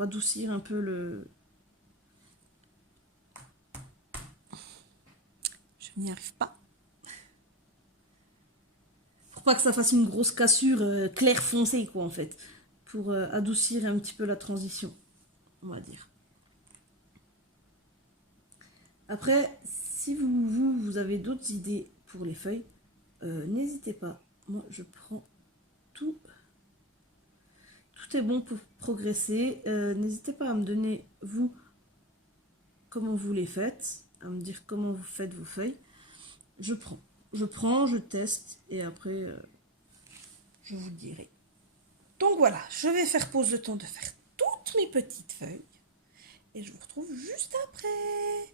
adoucir un peu le... Je n'y arrive pas. Pour pas que ça fasse une grosse cassure claire foncée, quoi, en fait. Pour adoucir un petit peu la transition, on va dire. Après, si vous avez d'autres idées pour les feuilles, n'hésitez pas. Moi, je prends tout. Tout est bon pour progresser. N'hésitez pas à me donner, vous, comment vous les faites, à me dire comment vous faites vos feuilles. Je prends, je teste et après, je vous le dirai. Donc voilà, je vais faire pause le temps de faire toutes mes petites feuilles et je vous retrouve juste après.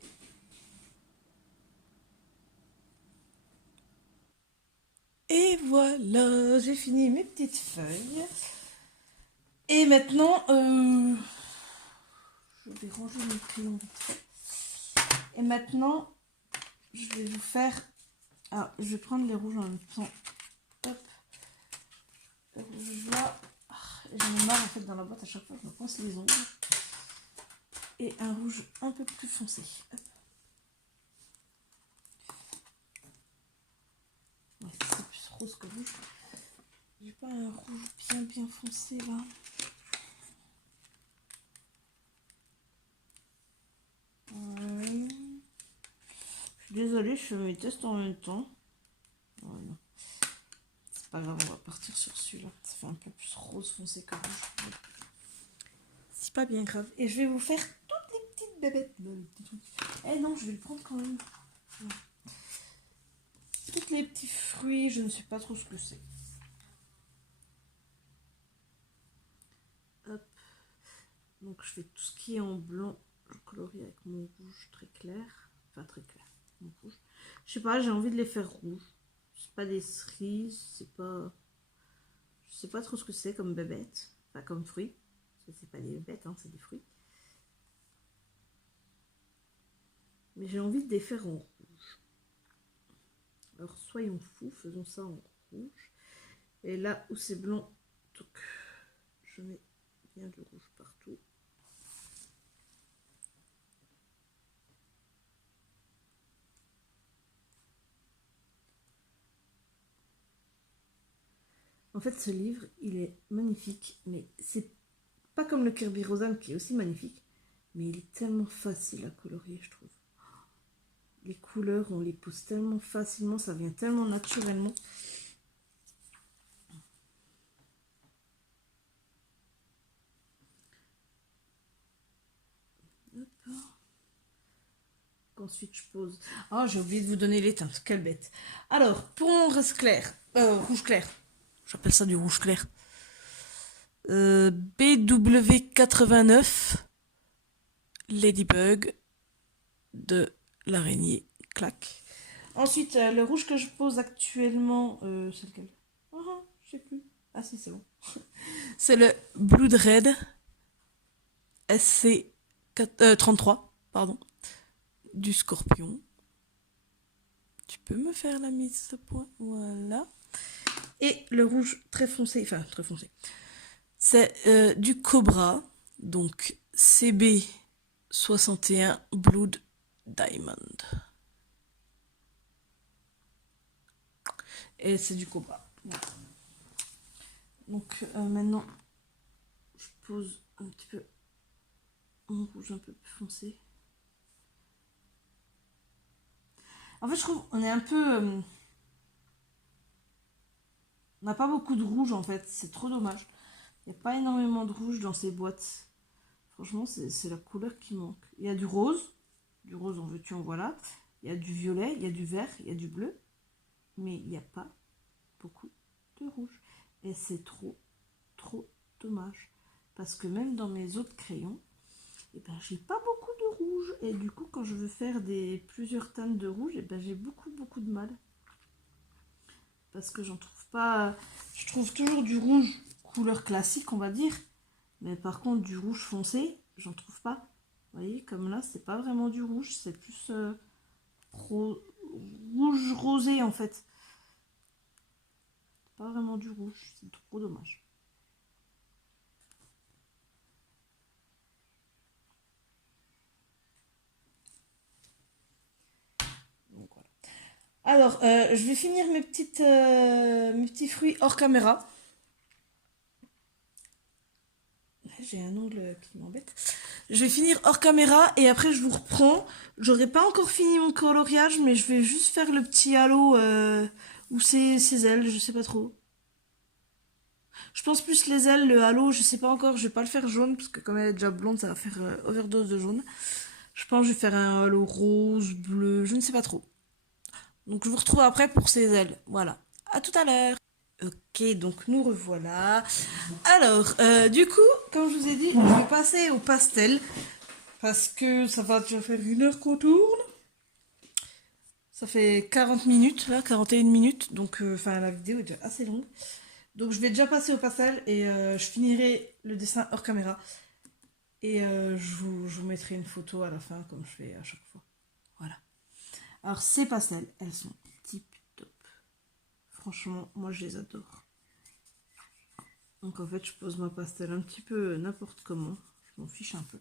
Et voilà, j'ai fini mes petites feuilles. Et maintenant, je vais ranger mes crayons vite fait. Et maintenant, je vais vous faire... Ah, je vais prendre les rouges en même temps. Hop. Le rouge là. J'en ai marre en fait dans la boîte, à chaque fois je me coince les ongles. Et un rouge un peu plus foncé. Hop. Ouais, c'est plus rose que rouge. J'ai pas un rouge bien foncé là. Ouais. Je suis désolée, je fais mes tests en même temps. Voilà. C'est pas grave, on va partir sur celui-là. Ça fait un peu plus rose foncé que rouge. C'est pas bien grave. Et je vais vous faire toutes les petites bébêtes. Eh non, je vais le prendre quand même. Ouais. Toutes les petits fruits, je ne sais pas trop ce que c'est. Hop. Donc je fais tout ce qui est en blanc. Je colorie avec mon rouge très clair. Enfin très clair. Mon rouge. Je sais pas, j'ai envie de les faire rouges. C'est pas des cerises, c'est pas... Je sais pas trop ce que c'est comme bébête. Enfin comme fruit. C'est pas des bébêtes, hein, c'est des fruits. Mais j'ai envie de les faire en rouge. Alors soyons fous, faisons ça en rouge. Et là où c'est blanc, donc, je mets bien du rouge partout. En fait, ce livre, il est magnifique, mais c'est pas comme le Kirby Rosan qui est aussi magnifique, mais il est tellement facile à colorier, je trouve. Les couleurs, on les pose tellement facilement, ça vient tellement naturellement. Ensuite, je pose. Ah, j'ai oublié de vous donner les teintes, quelle bête. Alors, pour mon rouge clair, j'appelle ça du rouge clair. BW89 Ladybug de l'araignée claque. Ensuite, le rouge que je pose actuellement, c'est lequel? Je sais plus. Ah si, c'est bon. C'est le Blood Red SC 33, pardon, du Scorpion. Tu peux me faire la mise à point, voilà. Et le rouge très foncé, enfin très foncé, c'est du Cobra, donc CB61 Blood Diamond. Et c'est du Cobra. Voilà. Donc maintenant, je pose un petit peu mon rouge un peu plus foncé. En fait, je trouve on est un peu... on n'a pas beaucoup de rouge en fait, c'est trop dommage. Il n'y a pas énormément de rouge dans ces boîtes. Franchement, c'est la couleur qui manque. Il y a du rose en veux-tu, en voilà. Il y a du violet, il y a du vert, il y a du bleu. Mais il n'y a pas beaucoup de rouge. Et c'est trop dommage. Parce que même dans mes autres crayons, eh ben, j'ai pas beaucoup de rouge. Et du coup, quand je veux faire plusieurs teintes de rouge, eh ben, j'ai beaucoup de mal. Parce que j'en trouve pas... Je trouve toujours du rouge couleur classique, on va dire. Mais par contre, du rouge foncé, j'en trouve pas. Vous voyez, comme là, c'est pas vraiment du rouge, c'est plus rouge rosé en fait. Pas vraiment du rouge, c'est trop dommage. Donc, voilà. Alors, je vais finir mes petits fruits hors caméra. J'ai un ongle qui m'embête. Je vais finir hors caméra et après je vous reprends. J'aurai pas encore fini mon coloriage, mais je vais juste faire le petit halo ou ses ailes, je sais pas trop. Je pense plus les ailes, le halo, je sais pas encore, je vais pas le faire jaune parce que comme elle est déjà blonde, ça va faire overdose de jaune. Je pense que je vais faire un halo rose, bleu, je ne sais pas trop. Donc je vous retrouve après pour ses ailes. Voilà. À tout à l'heure. Ok, donc nous revoilà. Alors, du coup, comme je vous ai dit, je vais passer au pastel. Parce que ça va déjà faire 1 heure qu'on tourne. Ça fait 40 minutes, là, 41 minutes. Donc, enfin, la vidéo est déjà assez longue. Donc, je vais déjà passer au pastel et je finirai le dessin hors caméra. Et je vous mettrai une photo à la fin, comme je fais à chaque fois. Voilà. Alors, ces pastels, elles sont tip top. Franchement, moi, je les adore. Donc, en fait, je pose ma pastel un petit peu n'importe comment. Je m'en fiche un peu.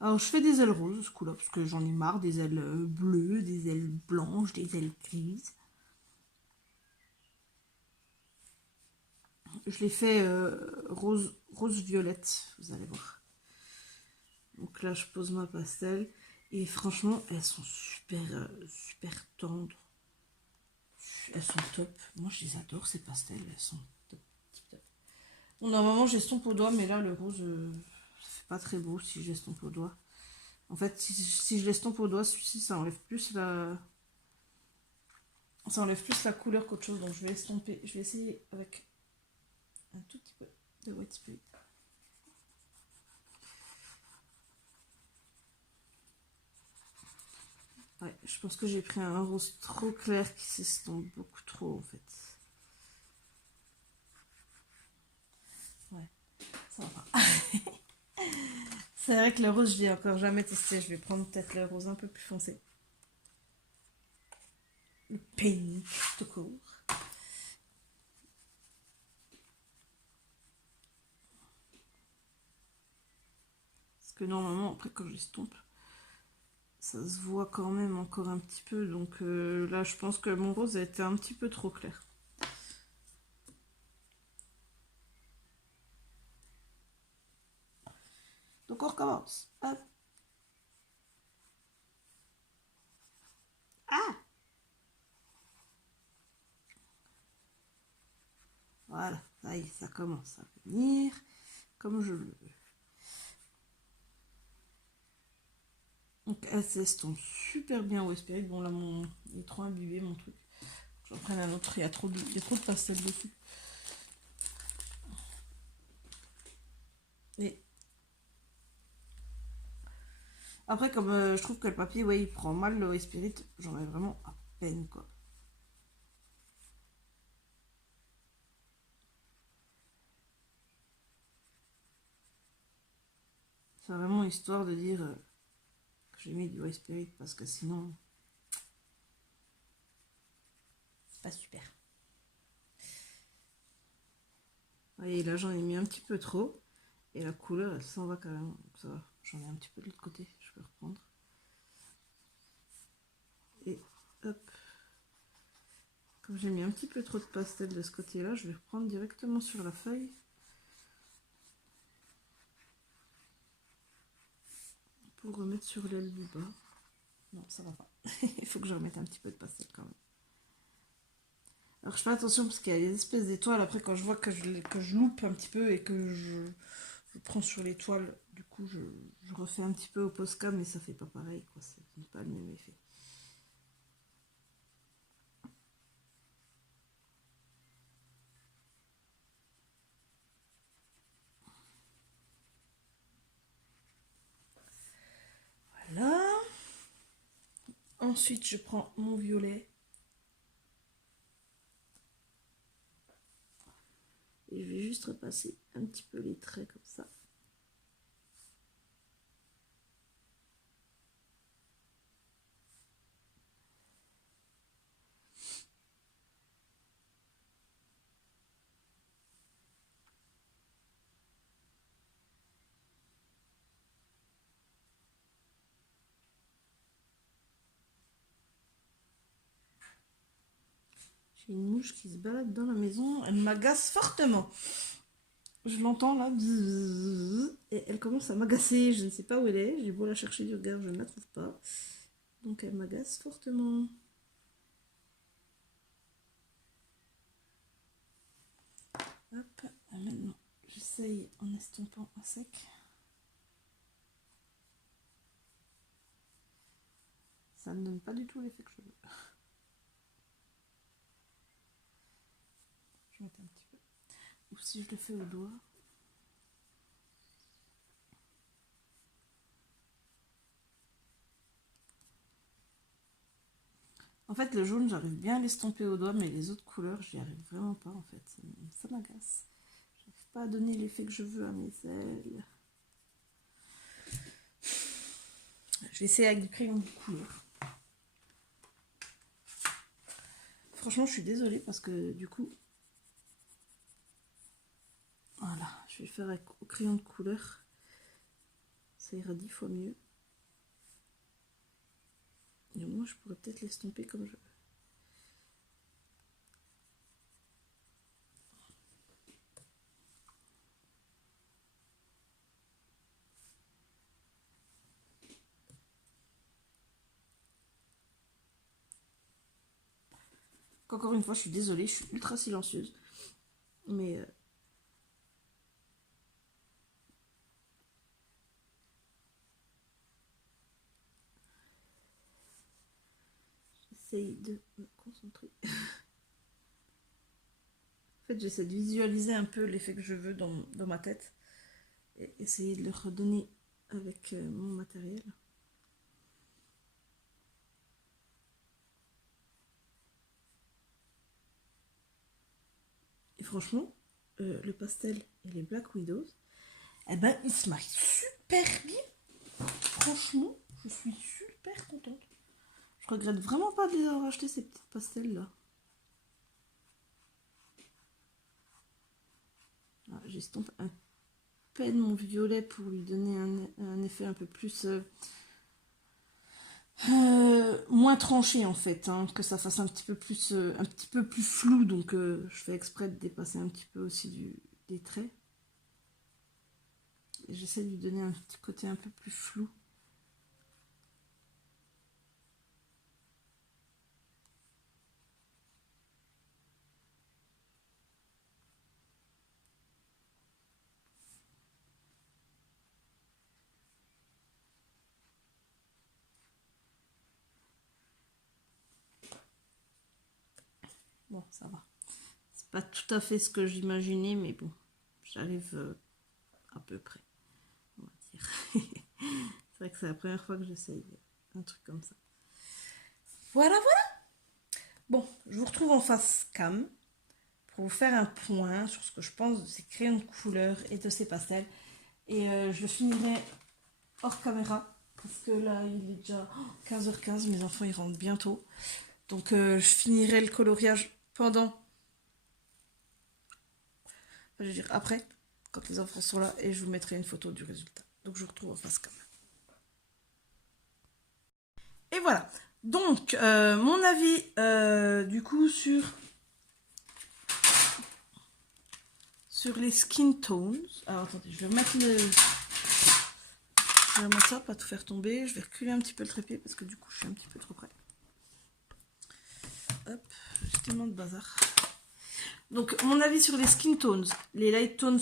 Alors, je fais des ailes roses, ce coup-là, parce que j'en ai marre, des ailes bleues, des ailes blanches, des ailes grises. Je les fais rose-violette, vous allez voir. Donc là, je pose ma pastel. Et franchement, elles sont super tendres. Elles sont top. Moi, je les adore, ces pastels. Elles sont top. Bon, normalement, j'estompe au doigt, mais là, le rose, c'est pas très beau si j'estompe au doigt. En fait, si je l'estompe au doigt, celui-ci, ça enlève plus la couleur qu'autre chose. Donc, je vais estomper. Je vais essayer avec un tout petit peu de white spirit. Ouais, je pense que j'ai pris un rose trop clair qui s'estompe beaucoup trop en fait. Ouais, ça va. C'est vrai que le rose, je l'ai encore jamais testé. Je vais prendre peut-être le rose un peu plus foncé. Le peine tout court. Parce que normalement, après quand j'estompe, ça se voit quand même encore un petit peu. Donc là, je pense que mon rose a été un petit peu trop clair. Donc on recommence. Hop. Ah! Voilà, ça y est, ça commence à venir comme je le veux. Donc elle s'estompe super bien au Spirit. Bon là, il est trop imbibé mon truc. J'en prenne un autre, il y a trop de pastel dessus. Et après, comme je trouve que le papier, ouais, il prend mal le Spirit, j'en ai vraiment à peine, quoi. C'est vraiment histoire de dire que j'ai mis du Spirit parce que sinon, c'est pas super. Et là, j'en ai mis un petit peu trop. Et la couleur, elle s'en va quand même. Donc ça va. J'en ai un petit peu de l'autre côté. Je peux reprendre. Et hop. Comme j'ai mis un petit peu trop de pastel de ce côté-là, je vais reprendre directement sur la feuille. Pour remettre sur l'aile du bas. Non, ça va pas. Il faut que je remette un petit peu de pastel quand même. Alors je fais attention parce qu'il y a des espèces d'étoiles. Après, quand je vois que je loupe un petit peu et que je prends sur l'étoile, du coup, je refais un petit peu au Posca, mais ça fait pas pareil, quoi. Ça n'est pas le même effet. Voilà. Ensuite, je prends mon violet. Et je vais juste repasser un petit peu les traits comme ça. J'ai une mouche qui se balade dans la maison. Elle m'agace fortement. Je l'entends là. Et elle commence à m'agacer. Je ne sais pas où elle est. J'ai beau la chercher du regard, je ne la trouve pas. Donc elle m'agace fortement. Hop, maintenant j'essaye en estompant à sec. Ça ne donne pas du tout l'effet que je veux. Je vais mettre un petit peu. Ou si je le fais au doigt. En fait, le jaune, j'arrive bien à l'estomper au doigt, mais les autres couleurs, j'y arrive vraiment pas en fait. Ça m'agace. J'arrive pas à donner l'effet que je veux à mes ailes. Je vais essayer avec du crayon de couleur. Franchement, je suis désolée parce que du coup, voilà, je vais le faire avec au crayon de couleur. Ça ira 10 fois mieux. Et moi, je pourrais peut-être l'estomper comme je veux. Encore une fois, je suis désolée, je suis ultra silencieuse. Mais j'essaye de me concentrer. En fait, j'essaie de visualiser un peu l'effet que je veux dans ma tête. Et essayer de le redonner avec mon matériel. Et franchement, le pastel et les Black Widows, eh ben, ils se marient super bien. Franchement, je suis super contente. Je regrette vraiment pas de les avoir achetés, ces petites pastels là. J'estompe à peine mon violet pour lui donner un effet un peu plus moins tranché en fait, hein, que ça fasse un petit peu plus flou, donc je fais exprès de dépasser un petit peu aussi des traits. J'essaie de lui donner un petit côté un peu plus flou. Bon, ça va. C'est pas tout à fait ce que j'imaginais, mais bon, j'arrive à peu près, on va dire. C'est vrai que c'est la première fois que j'essaye un truc comme ça. Voilà, voilà. Bon, je vous retrouve en face cam pour vous faire un point sur ce que je pense de ces crayons de couleur et de ces pastels. Et je le finirai hors caméra, parce que là, il est déjà 15h15, mes enfants, ils rentrent bientôt. Donc, je finirai le coloriage pendant... Enfin, je veux dire après, quand les enfants sont là, et je vous mettrai une photo du résultat. Donc, je vous retrouve en face cam. Et voilà. Donc, mon avis, du coup, sur les skin tones. Alors, attendez, je vais remettre ça, pas tout faire tomber. Je vais reculer un petit peu le trépied, parce que du coup, je suis un petit peu trop près. Hop, j'ai tellement de bazar. Donc, mon avis sur les skin tones. Les light tones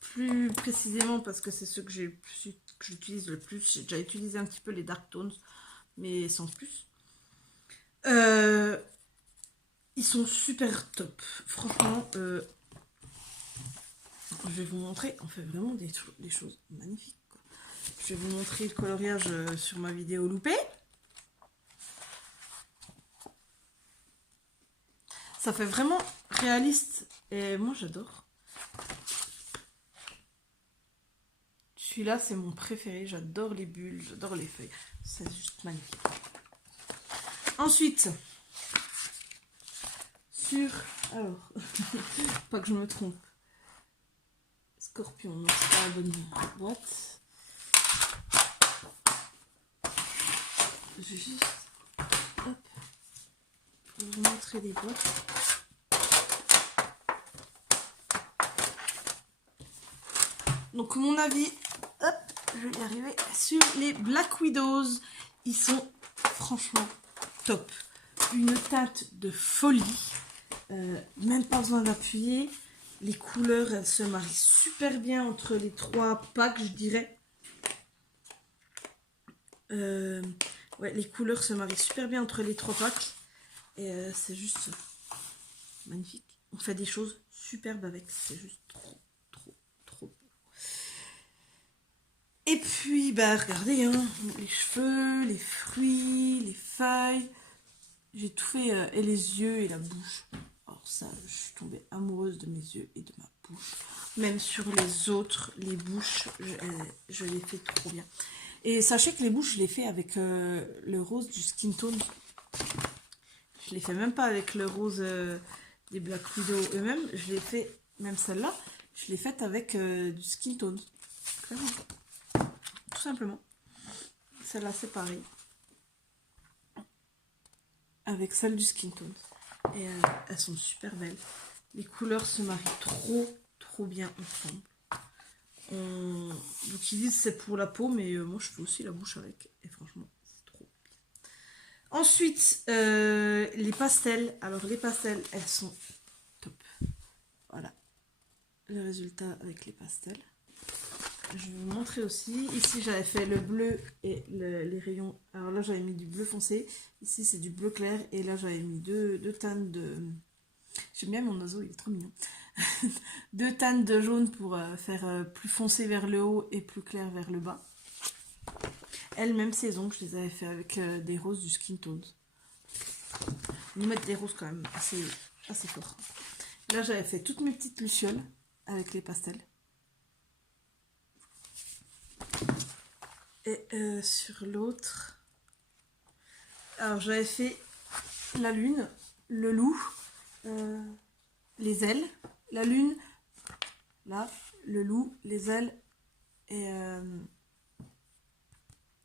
plus précisément, parce que c'est ceux que j'utilise le plus. J'ai déjà utilisé un petit peu les dark tones, mais sans plus. Ils sont super top. Franchement, je vais vous montrer. On fait vraiment des choses magnifiques, quoi. Je vais vous montrer le coloriage sur ma vidéo loupée. Ça fait vraiment réaliste et moi j'adore. Celui-là c'est mon préféré. J'adore les bulles, j'adore les feuilles. C'est juste magnifique. Ensuite, alors, pas que je me trompe. Scorpion, non, c'est pas la bonne boîte. Je vais juste, hop, pour vous montrer les boîtes. Donc mon avis, hop, je vais y arriver, sur les Black Widows. Ils sont franchement top. Une teinte de folie. Même pas besoin d'appuyer. Les couleurs, elles se marient super bien entre les trois packs, je dirais. Ouais, les couleurs se marient super bien entre les trois packs. Et c'est juste magnifique. On fait des choses superbes avec. C'est juste trop beau. Et puis, bah regardez, hein, les cheveux, les fruits, les feuilles. J'ai tout fait, et les yeux et la bouche. Alors ça, je suis tombée amoureuse de mes yeux et de ma bouche. Même sur les autres, les bouches, je les fais trop bien. Et sachez que les bouches, je les fais avec le rose du Skin Tone. Je les fais même pas avec le rose des Black Widow eux-mêmes. Je les fais, même celle-là, je l'ai faite avec du Skin Tone. Clairement. Tout simplement. Celle-là, c'est pareil. Avec celle du Skin Tone. Et elles sont super belles. Les couleurs se marient trop bien ensemble. On utilise, c'est pour la peau, mais moi je fais aussi la bouche avec. Et franchement, c'est trop bien. Ensuite, les pastels. Alors les pastels, elles sont top. Voilà le résultat avec les pastels. Je vais vous montrer aussi. Ici, j'avais fait le bleu et les rayons. Alors là, j'avais mis du bleu foncé. Ici, c'est du bleu clair. Et là, j'avais mis deux teintes de... J'aime bien mon oiseau, il est trop mignon. Deux teintes de jaune pour faire plus foncé vers le haut et plus clair vers le bas. Elles, même saison, je les avais fait avec des roses du Skin Tones. Nous mettre des roses quand même assez fort. Là, j'avais fait toutes mes petites lucioles avec les pastels. Et sur l'autre, Alors j'avais fait la lune, le loup, les ailes, la lune, là, le loup, les ailes et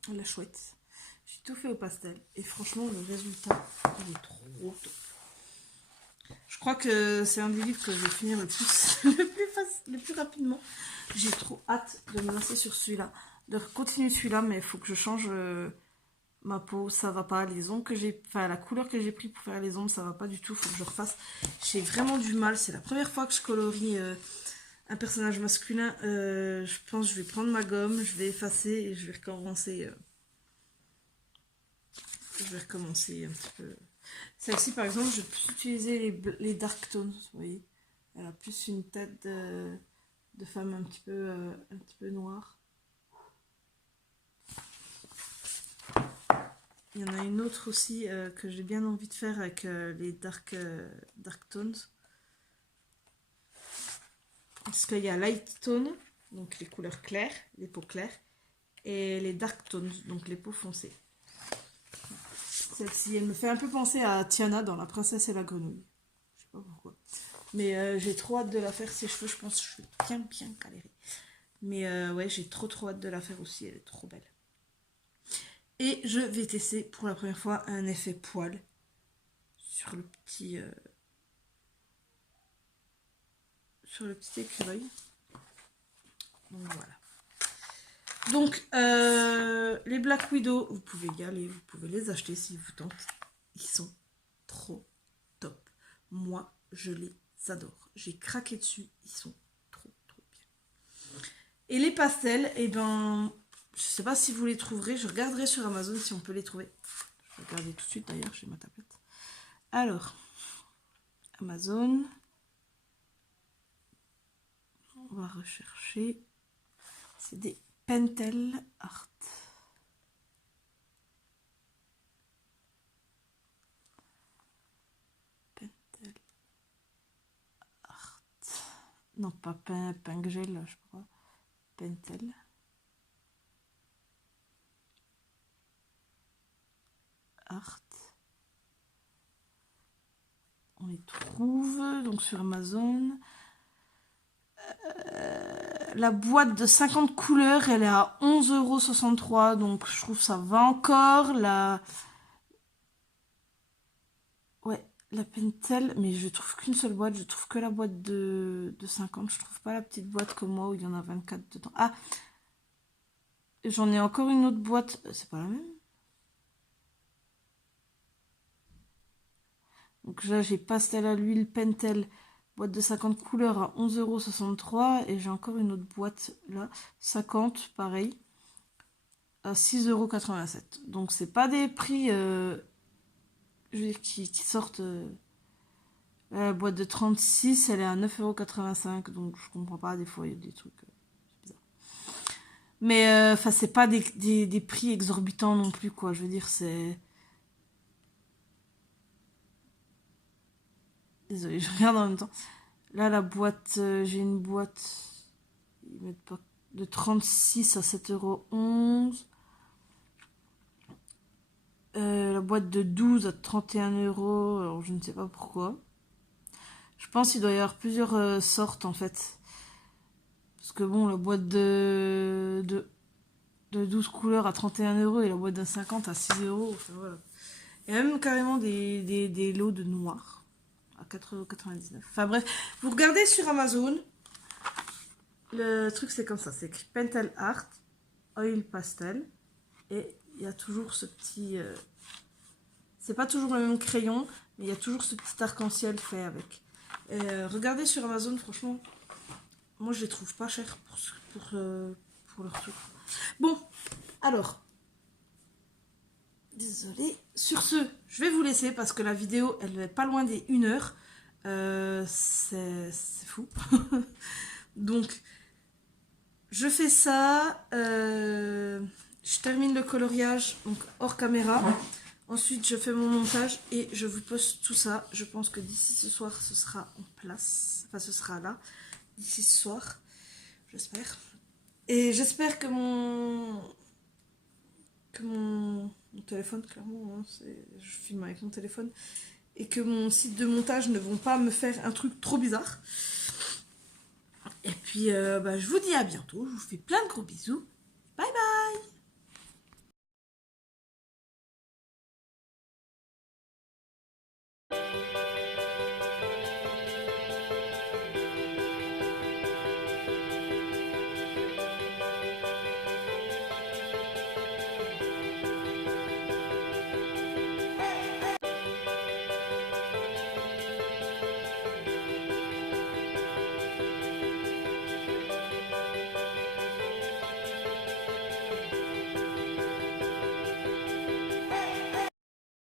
la chouette. J'ai tout fait au pastel et franchement le résultat il est trop top. Je crois que c'est un des livres que je vais finir le plus, le plus rapidement. J'ai trop hâte de me lancer sur celui-là, de continuer celui-là, mais il faut que je change ma peau, ça va pas. Les ongles que j'ai, enfin la couleur que j'ai pris pour faire les ongles, ça va pas du tout, faut que je refasse. J'ai vraiment du mal, c'est la première fois que je colorie un personnage masculin. Je pense que je vais prendre ma gomme, je vais effacer et je vais recommencer. Je vais recommencer un petit peu. Celle-ci, par exemple, je vais plus utiliser les dark tones, vous voyez. Elle a plus une tête de femme un petit peu noire. Il y en a une autre aussi que j'ai bien envie de faire avec les dark tones. Parce qu'il y a light tone, donc les couleurs claires, les peaux claires, et les dark tones, donc les peaux foncées. Celle-ci, elle me fait un peu penser à Tiana dans La Princesse et la Grenouille. Je sais pas pourquoi. Mais j'ai trop hâte de la faire. Ses cheveux, je pense que je vais bien galérer. Mais ouais, j'ai trop hâte de la faire aussi. Elle est trop belle. Et je vais tester pour la première fois un effet poil sur le petit écureuil. Donc voilà. Donc les Black Widow, vous pouvez y aller, vous pouvez les acheter si vous tentez. Ils sont trop top. Moi, je les adore. J'ai craqué dessus, ils sont trop bien. Et les pastels, eh ben, je sais pas si vous les trouverez, je regarderai sur Amazon si on peut les trouver. Je vais regarder tout de suite d'ailleurs, j'ai ma tablette. Alors, Amazon. On va rechercher. C'est des Pentel Art. Pentel Art. Non, pas Pingel, je crois. Pentel. Art. On les trouve donc sur Amazon. La boîte de 50 couleurs, elle est à 11,63 €. Donc je trouve ça va encore. La Pentel, mais je trouve qu'une seule boîte. Je trouve que la boîte de 50. Je trouve pas la petite boîte comme moi où il y en a 24 dedans. Ah, j'en ai encore une autre boîte. C'est pas la même. Donc là, j'ai pastel à l'huile Pentel, boîte de 50 couleurs à 11,63 €. Et j'ai encore une autre boîte là, 50, pareil, à 6,87 €. Donc c'est pas des prix je veux dire, qui sortent. La boîte de 36, elle est à 9,85 €. Donc je comprends pas, des fois il y a des trucs bizarres. Mais enfin, c'est pas des prix exorbitants non plus, quoi. Je veux dire, c'est. Désolée, je regarde en même temps. Là, la boîte, j'ai une boîte. Ils mettent pas. De 36 à 7,11 €. La boîte de 12 à 31 €. Alors je ne sais pas pourquoi. Je pense qu'il doit y avoir plusieurs sortes en fait. Parce que bon, la boîte de 12 couleurs à 31 € et la boîte de 50 à 6 €. Enfin, voilà. Il y a même carrément des lots de noir à 4,99 €. Enfin bref, vous regardez sur Amazon. Le truc c'est comme ça, c'est écrit Pentel Art, Oil Pastel. Et il y a toujours ce petit... c'est pas toujours le même crayon, mais il y a toujours ce petit arc-en-ciel fait avec. Regardez sur Amazon, franchement, moi je les trouve pas chers pour leur truc. Bon, alors, désolée. Sur ce, je vais vous laisser parce que la vidéo, elle est pas loin des 1 heure. C'est fou. Donc, je fais ça. Je termine le coloriage, donc hors caméra. Ensuite, je fais mon montage et je vous poste tout ça. Je pense que d'ici ce soir, ce sera en place. Enfin, ce sera là. D'ici ce soir, j'espère. Et j'espère que que mon téléphone, clairement, hein, je filme avec mon téléphone, et que mon site de montage ne vont pas me faire un truc trop bizarre. Et puis, je vous dis à bientôt, je vous fais plein de gros bisous,